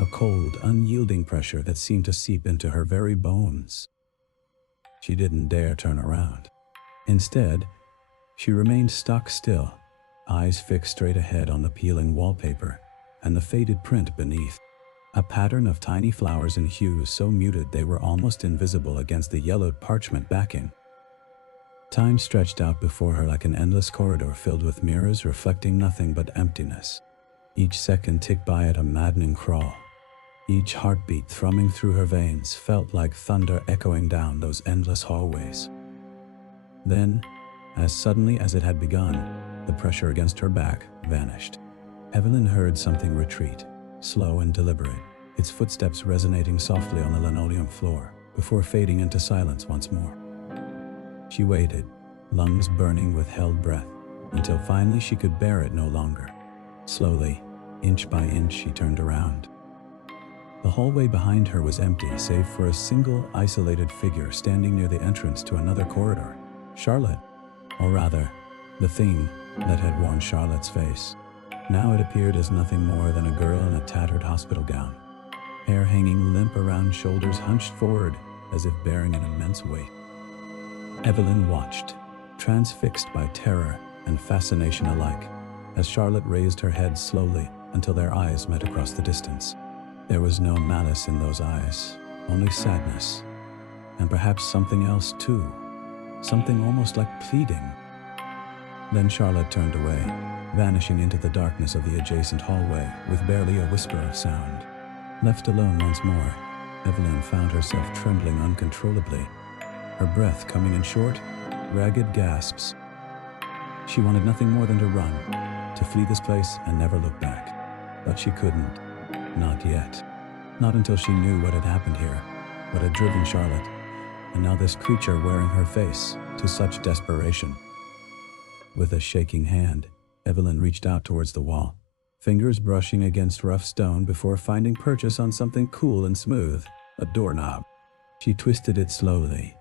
A cold, unyielding pressure that seemed to seep into her very bones. She didn't dare turn around. Instead, she remained stock still, eyes fixed straight ahead on the peeling wallpaper and the faded print beneath. A pattern of tiny flowers in hues so muted they were almost invisible against the yellowed parchment backing. Time stretched out before her like an endless corridor filled with mirrors reflecting nothing but emptiness. Each second ticked by at a maddening crawl. Each heartbeat thrumming through her veins felt like thunder echoing down those endless hallways. Then, as suddenly as it had begun, the pressure against her back vanished. Evelyn heard something retreat, slow and deliberate, its footsteps resonating softly on the linoleum floor, before fading into silence once more. She waited, lungs burning with held breath, until finally she could bear it no longer. Slowly, inch by inch, she turned around. The hallway behind her was empty save for a single isolated figure standing near the entrance to another corridor. Charlotte, or rather, the thing that had worn Charlotte's face. Now it appeared as nothing more than a girl in a tattered hospital gown, hair hanging limp around shoulders hunched forward as if bearing an immense weight. Evelyn watched, transfixed by terror and fascination alike, as Charlotte raised her head slowly until their eyes met across the distance. There was no malice in those eyes, only sadness, and perhaps something else too, something almost like pleading. Then Charlotte turned away, vanishing into the darkness of the adjacent hallway with barely a whisper of sound. Left alone once more, Evelyn found herself trembling uncontrollably, her breath coming in short, ragged gasps. She wanted nothing more than to run, to flee this place and never look back. But she couldn't. Not yet. Not until she knew what had happened here, what had driven Charlotte, and now this creature wearing her face to such desperation. With a shaking hand, Evelyn reached out towards the wall, fingers brushing against rough stone before finding purchase on something cool and smooth, a doorknob. She twisted it slowly,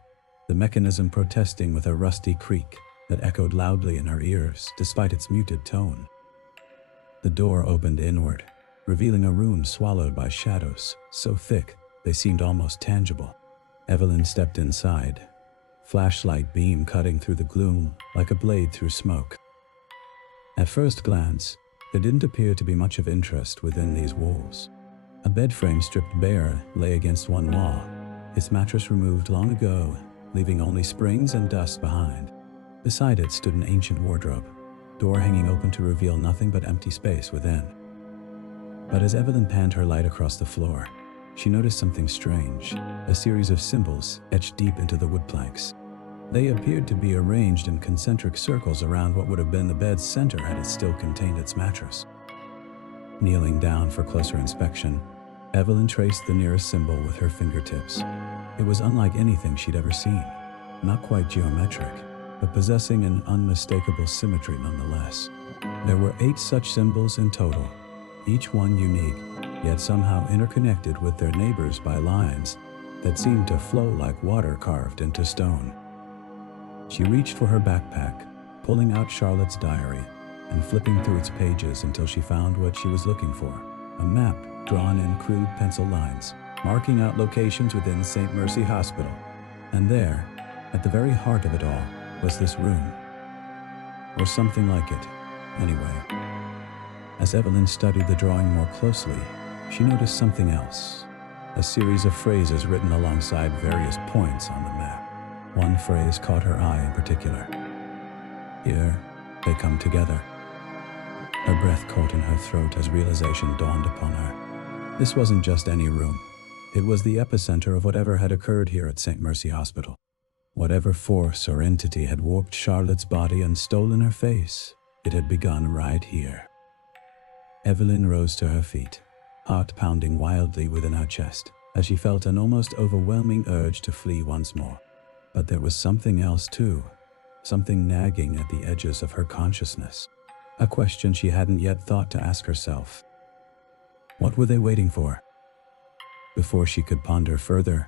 the mechanism protesting with a rusty creak that echoed loudly in her ears despite its muted tone. The door opened inward, revealing a room swallowed by shadows so thick they seemed almost tangible. Evelyn stepped inside, flashlight beam cutting through the gloom like a blade through smoke. At first glance, there didn't appear to be much of interest within these walls. A bed frame stripped bare lay against one wall, its mattress removed long ago, leaving only springs and dust behind. Beside it stood an ancient wardrobe, door hanging open to reveal nothing but empty space within. But as Evelyn panned her light across the floor, she noticed something strange, a series of symbols etched deep into the wood planks. They appeared to be arranged in concentric circles around what would have been the bed's center had it still contained its mattress. Kneeling down for closer inspection, Evelyn traced the nearest symbol with her fingertips. It was unlike anything she'd ever seen, not quite geometric, but possessing an unmistakable symmetry nonetheless. There were 8 such symbols in total, each one unique, yet somehow interconnected with their neighbors by lines that seemed to flow like water carved into stone. She reached for her backpack, pulling out Charlotte's diary and flipping through its pages until she found what she was looking for, a map drawn in crude pencil lines, marking out locations within St. Mercy Hospital. And there, at the very heart of it all, was this room. Or something like it, anyway. As Evelyn studied the drawing more closely, she noticed something else. A series of phrases written alongside various points on the map. One phrase caught her eye in particular. Here, they come together. Her breath caught in her throat as realization dawned upon her. This wasn't just any room. It was the epicenter of whatever had occurred here at St. Mercy Hospital. Whatever force or entity had warped Charlotte's body and stolen her face, it had begun right here. Evelyn rose to her feet, heart pounding wildly within her chest, as she felt an almost overwhelming urge to flee once more. But there was something else too, something nagging at the edges of her consciousness, a question she hadn't yet thought to ask herself. What were they waiting for? Before she could ponder further,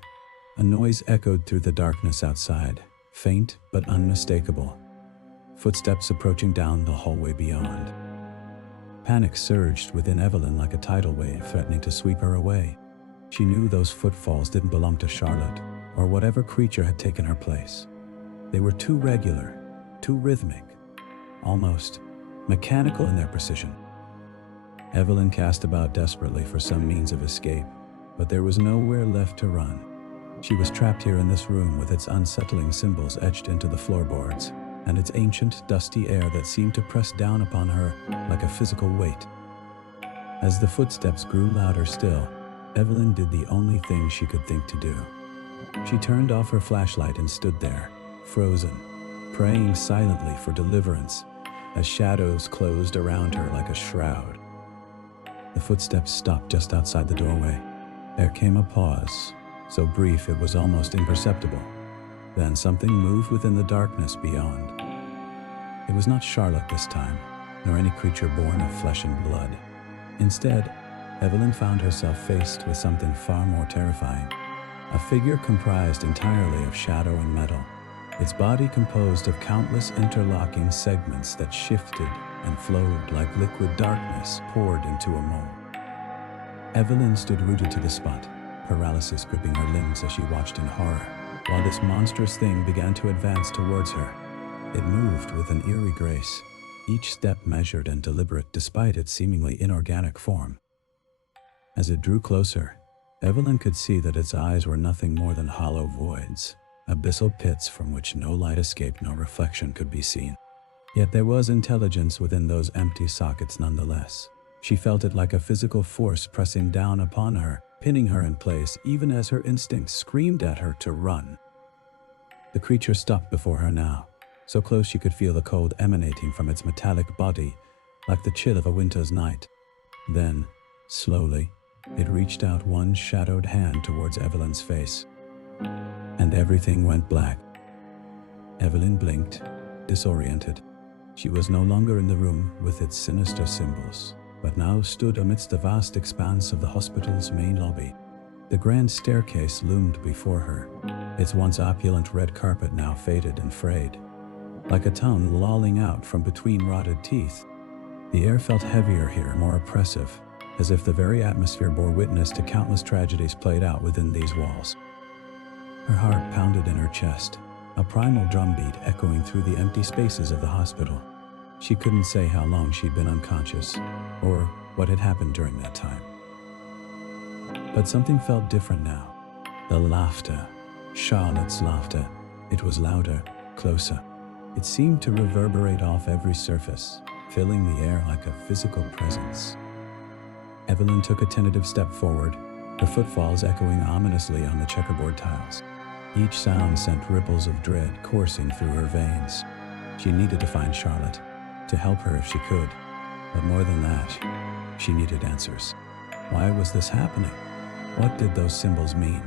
a noise echoed through the darkness outside, faint but unmistakable. Footsteps approaching down the hallway beyond. Panic surged within Evelyn like a tidal wave threatening to sweep her away. She knew those footfalls didn't belong to Charlotte, or whatever creature had taken her place. They were too regular, too rhythmic, almost mechanical in their precision. Evelyn cast about desperately for some means of escape, but there was nowhere left to run. She was trapped here in this room with its unsettling symbols etched into the floorboards, and its ancient, dusty air that seemed to press down upon her like a physical weight. As the footsteps grew louder still, Evelyn did the only thing she could think to do. She turned off her flashlight and stood there, frozen, praying silently for deliverance as shadows closed around her like a shroud. The footsteps stopped just outside the doorway. There came a pause, so brief it was almost imperceptible. Then something moved within the darkness beyond. It was not Charlotte this time, nor any creature born of flesh and blood. Instead, Evelyn found herself faced with something far more terrifying. A figure comprised entirely of shadow and metal, its body composed of countless interlocking segments that shifted and flowed like liquid darkness poured into a mold. Evelyn stood rooted to the spot, paralysis gripping her limbs as she watched in horror, while this monstrous thing began to advance towards her. It moved with an eerie grace, each step measured and deliberate despite its seemingly inorganic form. As it drew closer, Evelyn could see that its eyes were nothing more than hollow voids, abyssal pits from which no light escaped nor reflection could be seen. Yet there was intelligence within those empty sockets nonetheless. She felt it like a physical force pressing down upon her, pinning her in place even as her instincts screamed at her to run. The creature stopped before her now, so close she could feel the cold emanating from its metallic body, like the chill of a winter's night. Then, slowly, it reached out one shadowed hand towards Evelyn's face. And everything went black. Evelyn blinked, disoriented. She was no longer in the room with its sinister symbols, but now stood amidst the vast expanse of the hospital's main lobby. The grand staircase loomed before her, its once opulent red carpet now faded and frayed. Like a tongue lolling out from between rotted teeth, the air felt heavier here, more oppressive, as if the very atmosphere bore witness to countless tragedies played out within these walls. Her heart pounded in her chest, a primal drumbeat echoing through the empty spaces of the hospital. She couldn't say how long she'd been unconscious, or what had happened during that time. But something felt different now. The laughter, Charlotte's laughter. It was louder, closer. It seemed to reverberate off every surface, filling the air like a physical presence. Evelyn took a tentative step forward, her footfalls echoing ominously on the checkerboard tiles. Each sound sent ripples of dread coursing through her veins. She needed to find Charlotte, to help her if she could. But more than that, she needed answers. Why was this happening? What did those symbols mean?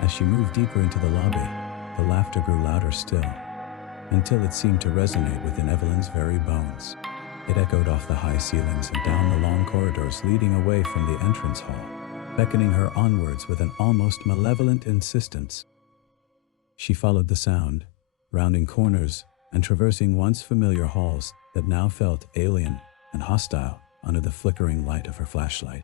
As she moved deeper into the lobby, the laughter grew louder still, until it seemed to resonate within Evelyn's very bones. It echoed off the high ceilings and down the long corridors leading away from the entrance hall, beckoning her onwards with an almost malevolent insistence. She followed the sound, rounding corners and traversing once familiar halls that now felt alien and hostile under the flickering light of her flashlight.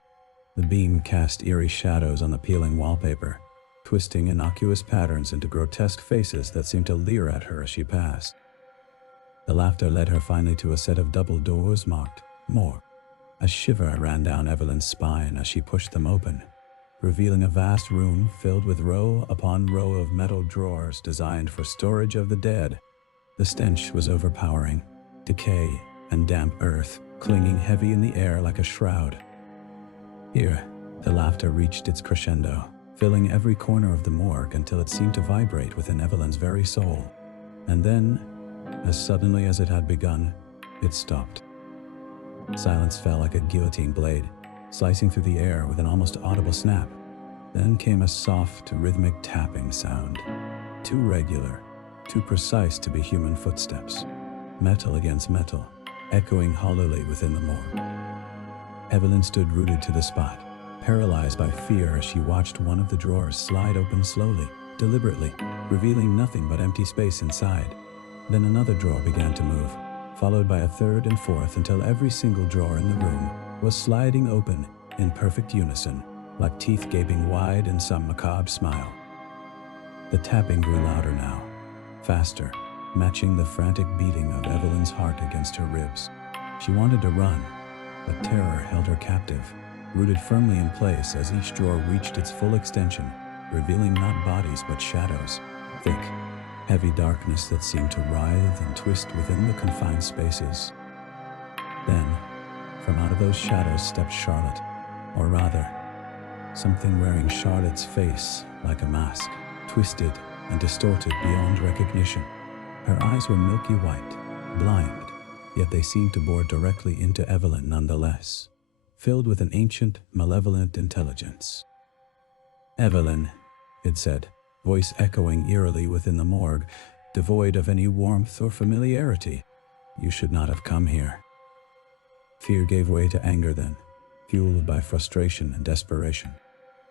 The beam cast eerie shadows on the peeling wallpaper, twisting innocuous patterns into grotesque faces that seemed to leer at her as she passed. The laughter led her finally to a set of double doors marked "Morgue." A shiver ran down Evelyn's spine as she pushed them open, revealing a vast room filled with row upon row of metal drawers designed for storage of the dead. The stench was overpowering, decay and damp earth clinging heavy in the air like a shroud. Here, the laughter reached its crescendo, filling every corner of the morgue until it seemed to vibrate within Evelyn's very soul. And then, as suddenly as it had begun, it stopped. Silence fell like a guillotine blade, slicing through the air with an almost audible snap. Then came a soft, rhythmic tapping sound. Too regular, too precise to be human footsteps. Metal against metal, echoing hollowly within the morgue. Evelyn stood rooted to the spot, paralyzed by fear as she watched one of the drawers slide open slowly, deliberately, revealing nothing but empty space inside. Then another drawer began to move, followed by a third and fourth until every single drawer in the room was sliding open in perfect unison, like teeth gaping wide in some macabre smile. The tapping grew louder now, faster, matching the frantic beating of Evelyn's heart against her ribs. She wanted to run, but terror held her captive, rooted firmly in place as each drawer reached its full extension, revealing not bodies but shadows, thick, heavy darkness that seemed to writhe and twist within the confined spaces. Then, from out of those shadows stepped Charlotte, or rather, something wearing Charlotte's face like a mask, twisted and distorted beyond recognition. Her eyes were milky white, blind, yet they seemed to bore directly into Evelyn nonetheless, filled with an ancient, malevolent intelligence. "Evelyn," it said, voice echoing eerily within the morgue, devoid of any warmth or familiarity. "You should not have come here." Fear gave way to anger then, fueled by frustration and desperation.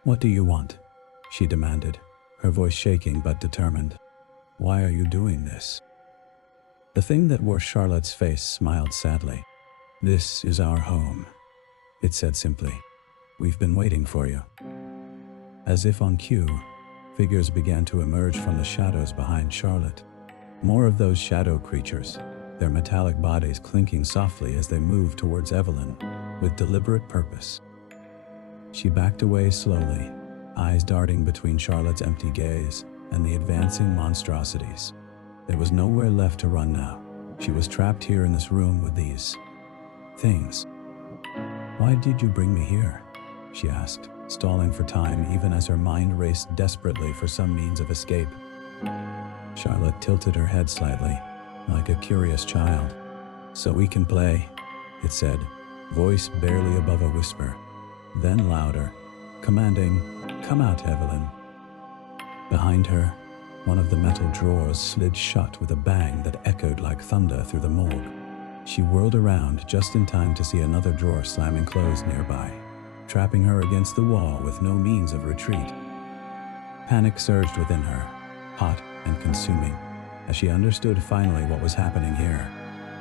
"What do you want?" she demanded, her voice shaking but determined. "Why are you doing this?" The thing that wore Charlotte's face smiled sadly. "This is our home," it said simply. "We've been waiting for you." As if on cue, figures began to emerge from the shadows behind Charlotte. More of those shadow creatures, their metallic bodies clinking softly as they moved towards Evelyn, with deliberate purpose. She backed away slowly, eyes darting between Charlotte's empty gaze and the advancing monstrosities. There was nowhere left to run now, She was trapped here in this room with these things. "Why did you bring me here?" she asked, stalling for time even as her mind raced desperately for some means of escape. Charlotte tilted her head slightly, like a curious child. "So we can play," it said, voice barely above a whisper. Then louder, commanding, "Come out, Evelyn." Behind her, one of the metal drawers slid shut with a bang that echoed like thunder through the morgue. She whirled around just in time to see another drawer slamming closed nearby, trapping her against the wall with no means of retreat. Panic surged within her, hot and consuming, as she understood finally what was happening here.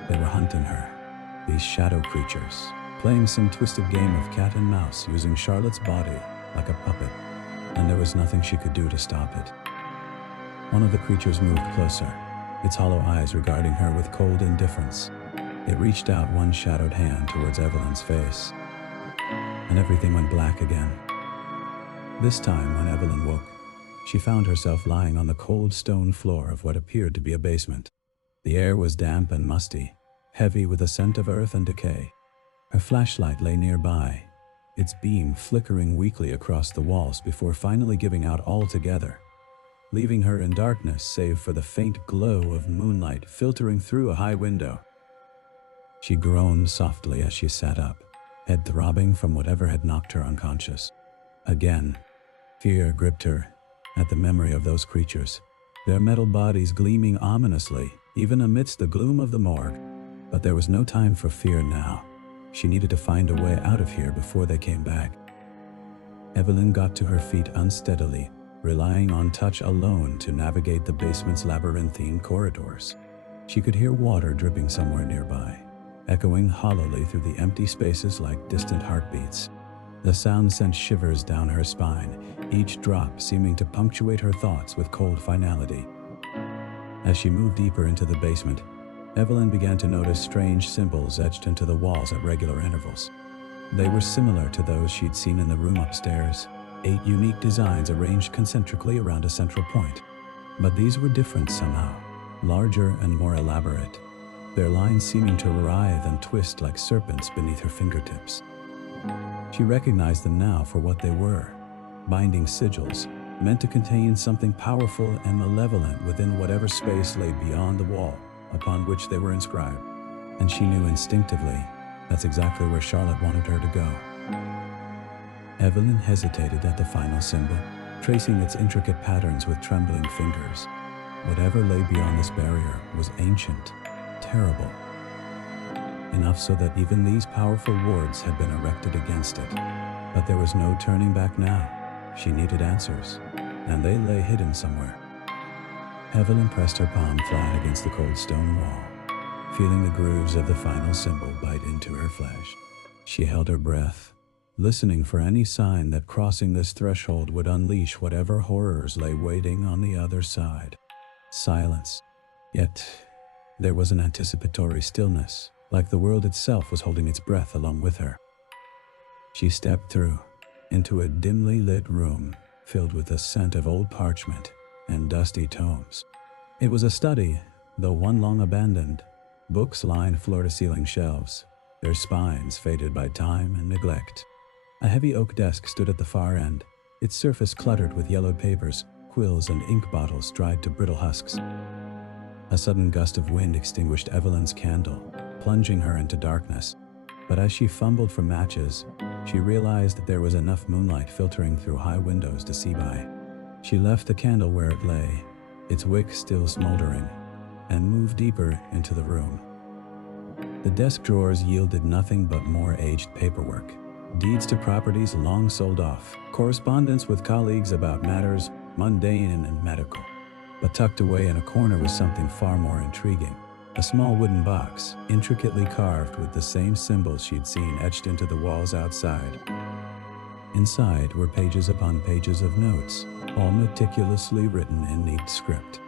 They were hunting her, these shadow creatures, playing some twisted game of cat and mouse using Charlotte's body like a puppet, and there was nothing she could do to stop it. One of the creatures moved closer, its hollow eyes regarding her with cold indifference. It reached out one shadowed hand towards Evelyn's face, and everything went black again. This time, when Evelyn woke, she found herself lying on the cold stone floor of what appeared to be a basement. The air was damp and musty, heavy with a scent of earth and decay. Her flashlight lay nearby, its beam flickering weakly across the walls before finally giving out altogether, leaving her in darkness save for the faint glow of moonlight filtering through a high window. She groaned softly as she sat up, head throbbing from whatever had knocked her unconscious. Again, fear gripped her at the memory of those creatures, their metal bodies gleaming ominously, even amidst the gloom of the morgue. But there was no time for fear now. She needed to find a way out of here before they came back. Evelyn got to her feet unsteadily, relying on touch alone to navigate the basement's labyrinthine corridors. She could hear water dripping somewhere nearby, echoing hollowly through the empty spaces like distant heartbeats. The sound sent shivers down her spine, each drop seeming to punctuate her thoughts with cold finality. As she moved deeper into the basement, Evelyn began to notice strange symbols etched into the walls at regular intervals. They were similar to those she'd seen in the room upstairs, 8 unique designs arranged concentrically around a central point. But these were different somehow, larger and more elaborate, their lines seeming to writhe and twist like serpents beneath her fingertips. She recognized them now for what they were, binding sigils, meant to contain something powerful and malevolent within whatever space lay beyond the wall upon which they were inscribed. And she knew instinctively that's exactly where Charlotte wanted her to go. Evelyn hesitated at the final symbol, tracing its intricate patterns with trembling fingers. Whatever lay beyond this barrier was ancient, terrible. Enough so that even these powerful wards had been erected against it. But there was no turning back now. She needed answers, and they lay hidden somewhere. Evelyn pressed her palm flat against the cold stone wall, feeling the grooves of the final symbol bite into her flesh. She held her breath, listening for any sign that crossing this threshold would unleash whatever horrors lay waiting on the other side. Silence. Yet, there was an anticipatory stillness, like the world itself was holding its breath along with her. She stepped through, into a dimly lit room filled with the scent of old parchment and dusty tomes. It was a study, though one long abandoned. Books lined floor-to-ceiling shelves, their spines faded by time and neglect. A heavy oak desk stood at the far end, its surface cluttered with yellowed papers, quills, and ink bottles dried to brittle husks. A sudden gust of wind extinguished Evelyn's candle, plunging her into darkness. But as she fumbled for matches, she realized that there was enough moonlight filtering through high windows to see by. She left the candle where it lay, its wick still smoldering, and moved deeper into the room. The desk drawers yielded nothing but more aged paperwork, deeds to properties long sold off, correspondence with colleagues about matters mundane and medical. But tucked away in a corner was something far more intriguing. A small wooden box, intricately carved with the same symbols she'd seen etched into the walls outside. Inside were pages upon pages of notes, all meticulously written in neat script.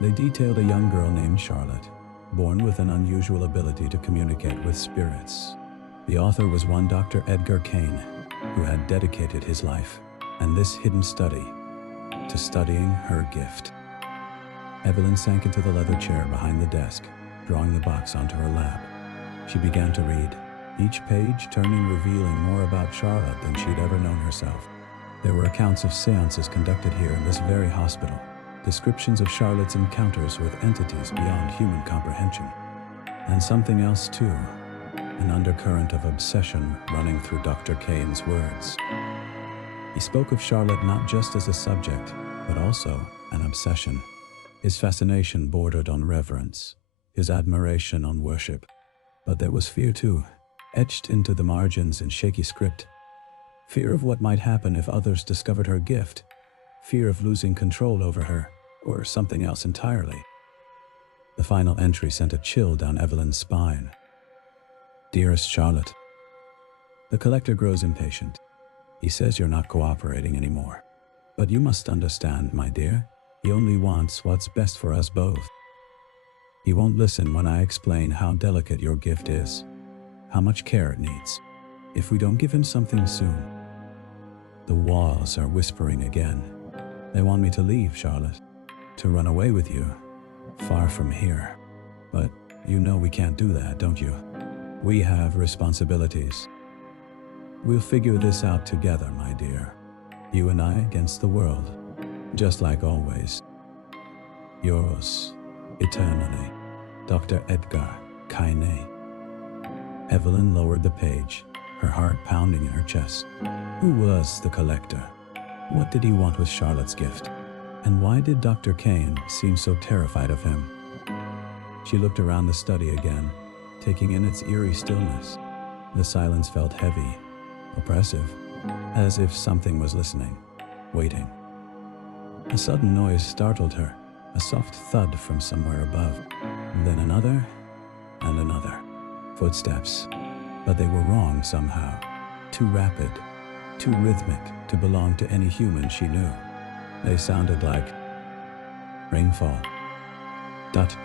They detailed a young girl named Charlotte, born with an unusual ability to communicate with spirits. The author was one Dr. Edgar Kane, who had dedicated his life, and this hidden study, to studying her gift. Evelyn sank into the leather chair behind the desk, drawing the box onto her lap. She began to read, each page turning revealing more about Charlotte than she'd ever known herself. There were accounts of seances conducted here in this very hospital, descriptions of Charlotte's encounters with entities beyond human comprehension. And something else too, an undercurrent of obsession running through Dr. Kane's words. He spoke of Charlotte not just as a subject, but also an obsession. His fascination bordered on reverence, his admiration on worship. But there was fear too, etched into the margins in shaky script. Fear of what might happen if others discovered her gift. Fear of losing control over her, or something else entirely. The final entry sent a chill down Evelyn's spine. Dearest Charlotte, the collector grows impatient. He says you're not cooperating anymore. But you must understand, my dear, he only wants what's best for us both. He won't listen when I explain how delicate your gift is, how much care it needs. If we don't give him something soon. The walls are whispering again. They want me to leave, Charlotte, to run away with you, far from here. But you know we can't do that, don't you? We have responsibilities. We'll figure this out together, my dear. You and I against the world, just like always. Yours, eternally, Dr. Edgar Kaine. Evelyn lowered the page, her heart pounding in her chest. Who was the collector? What did he want with Charlotte's gift? And why did Dr. Kane seem so terrified of him? She looked around the study again, taking in its eerie stillness. The silence felt heavy, oppressive, as if something was listening, waiting. A sudden noise startled her, a soft thud from somewhere above. Then another, and another. Footsteps. But they were wrong somehow. Too rapid, too rhythmic to belong to any human she knew. They sounded like rainfall. Dot.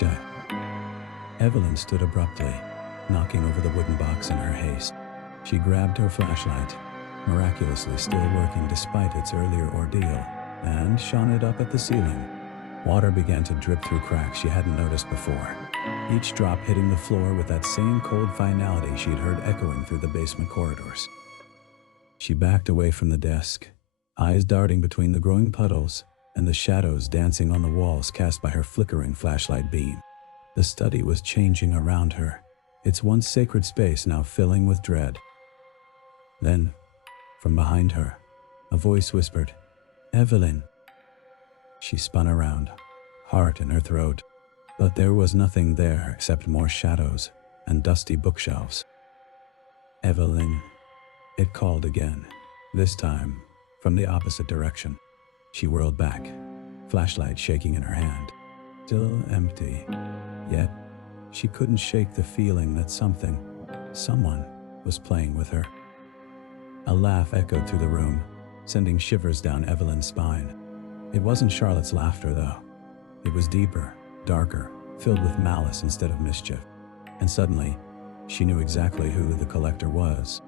Evelyn stood abruptly, knocking over the wooden box in her haste. She grabbed her flashlight, miraculously still working despite its earlier ordeal, and shone it up at the ceiling. Water began to drip through cracks she hadn't noticed before, each drop hitting the floor with that same cold finality she'd heard echoing through the basement corridors. She backed away from the desk, eyes darting between the growing puddles and the shadows dancing on the walls cast by her flickering flashlight beam. The study was changing around her, its once sacred space now filling with dread. Then, from behind her, a voice whispered, "Evelyn." She spun around, heart in her throat, but there was nothing there except more shadows and dusty bookshelves. "Evelyn," it called again, this time from the opposite direction. She whirled back, flashlight shaking in her hand. Still empty, yet she couldn't shake the feeling that someone was playing with her. A laugh echoed through the room, sending shivers down Evelyn's spine. It wasn't Charlotte's laughter, though. It was deeper, darker, filled with malice instead of mischief. And suddenly, she knew exactly who the collector was.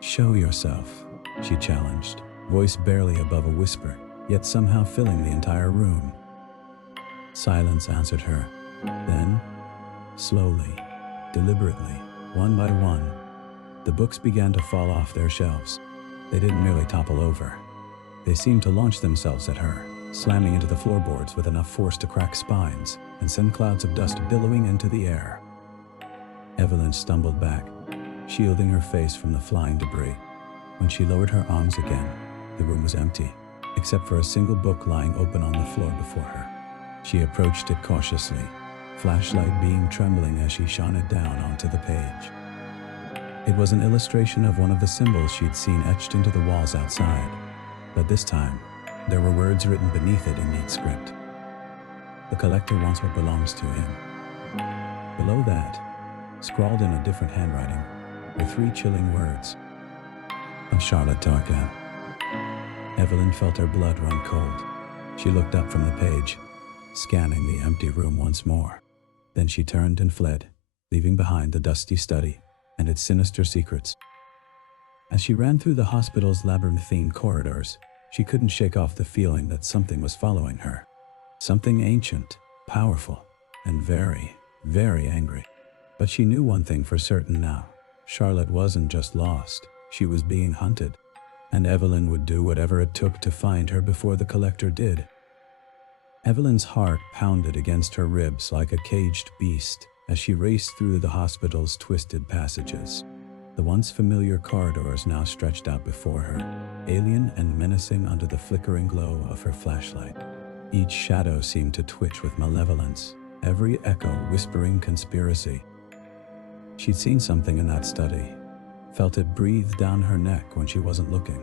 "Show yourself," she challenged, voice barely above a whisper, yet somehow filling the entire room. Silence answered her. Then, slowly, deliberately, one by one, the books began to fall off their shelves. They didn't merely topple over. They seemed to launch themselves at her, slamming into the floorboards with enough force to crack spines and send clouds of dust billowing into the air. Evelyn stumbled back, shielding her face from the flying debris. When she lowered her arms again, the room was empty, except for a single book lying open on the floor before her. She approached it cautiously, flashlight beam trembling as she shone it down onto the page. It was an illustration of one of the symbols she'd seen etched into the walls outside, but this time, there were words written beneath it in neat script. "The collector wants what belongs to him." Below that, scrawled in a different handwriting, were 3 chilling words. Of Charlotte Tarka. Evelyn felt her blood run cold. She looked up from the page, scanning the empty room once more. Then she turned and fled, leaving behind the dusty study and its sinister secrets. As she ran through the hospital's labyrinthine corridors, she couldn't shake off the feeling that something was following her. Something ancient, powerful, and very, very angry. But she knew one thing for certain now. Charlotte wasn't just lost, she was being hunted. And Evelyn would do whatever it took to find her before the collector did. Evelyn's heart pounded against her ribs like a caged beast as she raced through the hospital's twisted passages. The once familiar corridors now stretched out before her, alien and menacing under the flickering glow of her flashlight. Each shadow seemed to twitch with malevolence, every echo whispering conspiracy. She'd seen something in that study, felt it breathe down her neck when she wasn't looking.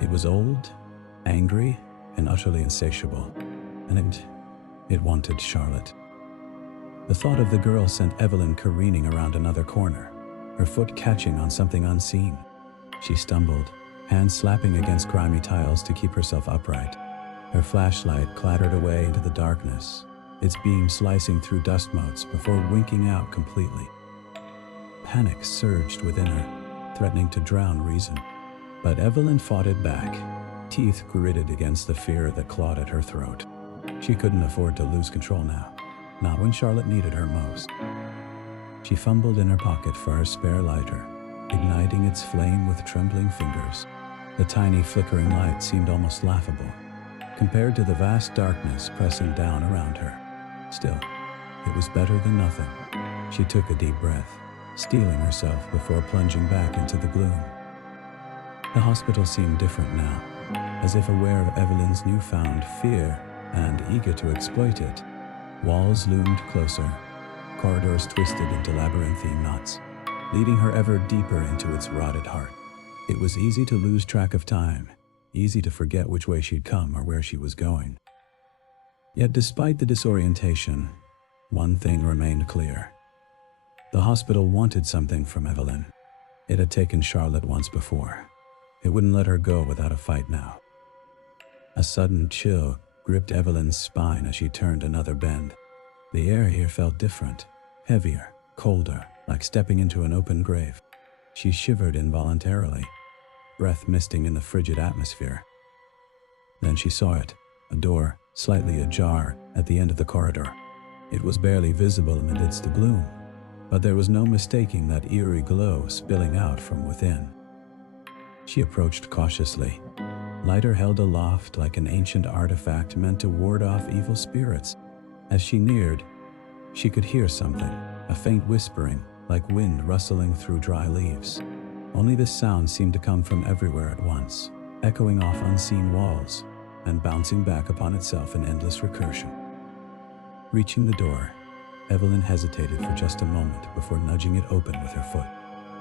It was old, angry, and utterly insatiable, and it wanted Charlotte. The thought of the girl sent Evelyn careening around another corner, her foot catching on something unseen. She stumbled, hands slapping against grimy tiles to keep herself upright. Her flashlight clattered away into the darkness, its beam slicing through dust motes before winking out completely. Panic surged within her, threatening to drown reason. But Evelyn fought it back, teeth gritted against the fear that clawed at her throat. She couldn't afford to lose control now, not when Charlotte needed her most. She fumbled in her pocket for her spare lighter, igniting its flame with trembling fingers. The tiny flickering light seemed almost laughable, compared to the vast darkness pressing down around her. Still, it was better than nothing. She took a deep breath, steeling herself before plunging back into the gloom. The hospital seemed different now, as if aware of Evelyn's newfound fear and eager to exploit it. Walls loomed closer, corridors twisted into labyrinthine knots, leading her ever deeper into its rotted heart. It was easy to lose track of time, easy to forget which way she'd come or where she was going. Yet despite the disorientation, one thing remained clear. The hospital wanted something from Evelyn. It had taken Charlotte once before. It wouldn't let her go without a fight now. A sudden chill gripped Evelyn's spine as she turned another bend. The air here felt different, heavier, colder, like stepping into an open grave. She shivered involuntarily, breath misting in the frigid atmosphere. Then she saw it, a door, slightly ajar, at the end of the corridor. It was barely visible amidst the gloom, but there was no mistaking that eerie glow spilling out from within. She approached cautiously, lighter held aloft like an ancient artifact meant to ward off evil spirits. As she neared, she could hear something, a faint whispering, like wind rustling through dry leaves. Only this sound seemed to come from everywhere at once, echoing off unseen walls and bouncing back upon itself in endless recursion. Reaching the door, Evelyn hesitated for just a moment before nudging it open with her foot.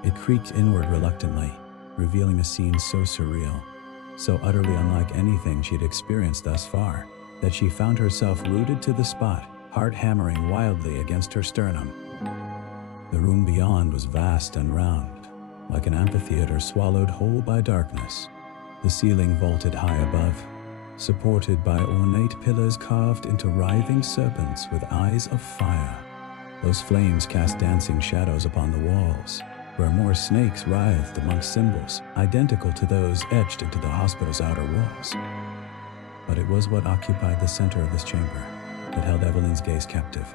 It creaked inward reluctantly, revealing a scene so surreal, so utterly unlike anything she'd experienced thus far, that she found herself rooted to the spot, heart hammering wildly against her sternum. The room beyond was vast and round, like an amphitheater swallowed whole by darkness. The ceiling vaulted high above, supported by ornate pillars carved into writhing serpents with eyes of fire. Those flames cast dancing shadows upon the walls, where more snakes writhed amongst symbols identical to those etched into the hospital's outer walls. But it was what occupied the center of this chamber that held Evelyn's gaze captive.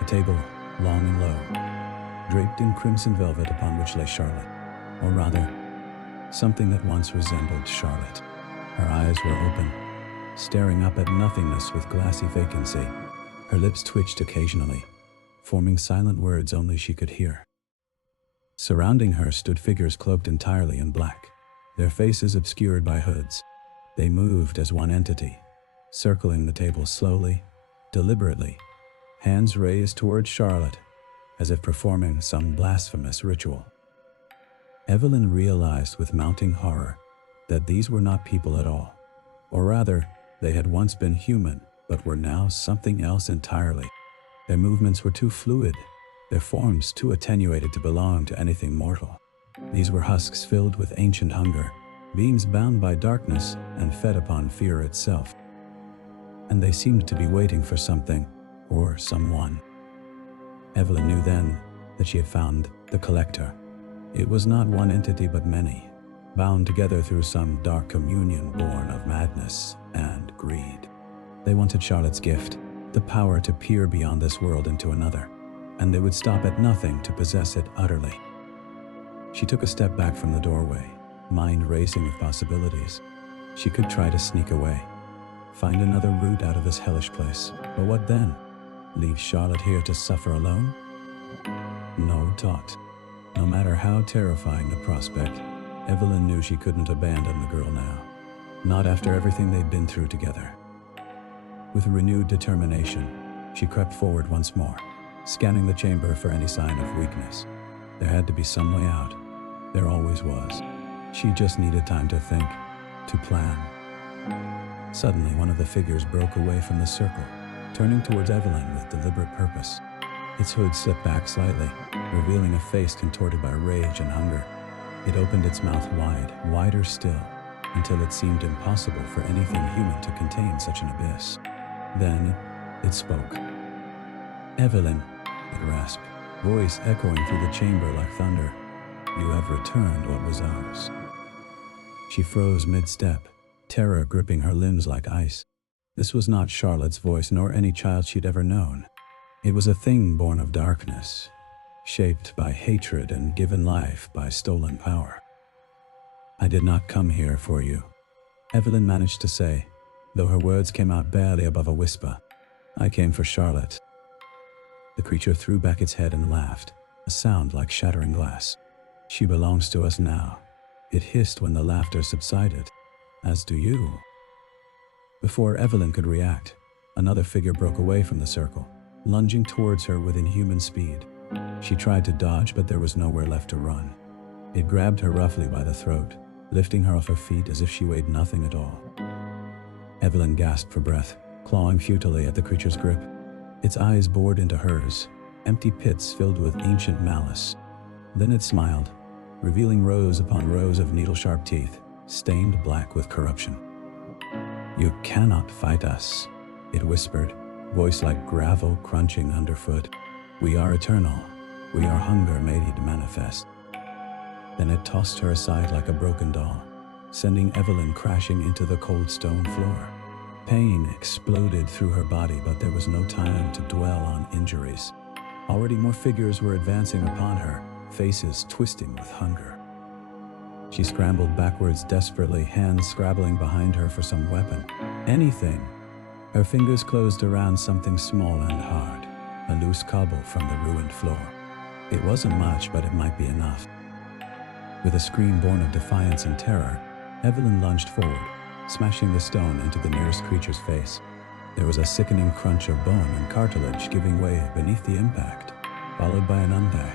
A table, long and low, draped in crimson velvet upon which lay Charlotte, or rather, something that once resembled Charlotte. Her eyes were open, staring up at nothingness with glassy vacancy. Her lips twitched occasionally, forming silent words only she could hear. Surrounding her stood figures cloaked entirely in black, their faces obscured by hoods. They moved as one entity, circling the table slowly, deliberately, hands raised toward Charlotte, as if performing some blasphemous ritual. Evelyn realized with mounting horror that these were not people at all, or rather, they had once been human, but were now something else entirely. Their movements were too fluid, their forms too attenuated to belong to anything mortal. These were husks filled with ancient hunger, beings bound by darkness and fed upon fear itself. And they seemed to be waiting for something, or someone. Evelyn knew then that she had found the collector. It was not one entity but many, bound together through some dark communion born of madness and greed. They wanted Charlotte's gift, the power to peer beyond this world into another, and they would stop at nothing to possess it utterly. She took a step back from the doorway, mind racing with possibilities. She could try to sneak away, find another route out of this hellish place. But what then? Leave Charlotte here to suffer alone? No thought. No matter how terrifying the prospect, Evelyn knew she couldn't abandon the girl now. Not after everything they'd been through together. With renewed determination, she crept forward once more, scanning the chamber for any sign of weakness. There had to be some way out. There always was. She just needed time to think, to plan. Suddenly, one of the figures broke away from the circle, turning towards Evelyn with deliberate purpose. Its hood slipped back slightly, revealing a face contorted by rage and hunger. It opened its mouth wide, wider still, until it seemed impossible for anything human to contain such an abyss. Then, it spoke. "Evelyn," it rasped, voice echoing through the chamber like thunder. "You have returned what was ours." She froze mid-step, terror gripping her limbs like ice. This was not Charlotte's voice nor any child she'd ever known. It was a thing born of darkness, shaped by hatred and given life by stolen power. "I did not come here for you," Evelyn managed to say, though her words came out barely above a whisper. "I came for Charlotte." The creature threw back its head and laughed, a sound like shattering glass. "She belongs to us now," it hissed when the laughter subsided. "As do you." Before Evelyn could react, another figure broke away from the circle, lunging towards her with inhuman speed. She tried to dodge, but there was nowhere left to run. It grabbed her roughly by the throat, lifting her off her feet as if she weighed nothing at all. Evelyn gasped for breath, clawing futilely at the creature's grip. Its eyes bored into hers, empty pits filled with ancient malice. Then it smiled, revealing rows upon rows of needle-sharp teeth, stained black with corruption. "You cannot fight us," it whispered, voice like gravel crunching underfoot. "We are eternal. We are hunger made manifest." Then it tossed her aside like a broken doll, sending Evelyn crashing into the cold stone floor. Pain exploded through her body, but there was no time to dwell on injuries. Already more figures were advancing upon her, faces twisting with hunger. She scrambled backwards desperately, hands scrabbling behind her for some weapon. Anything. Her fingers closed around something small and hard, a loose cobble from the ruined floor. It wasn't much, but it might be enough. With a scream born of defiance and terror, Evelyn lunged forward, smashing the stone into the nearest creature's face. There was a sickening crunch of bone and cartilage giving way beneath the impact, followed by an untie.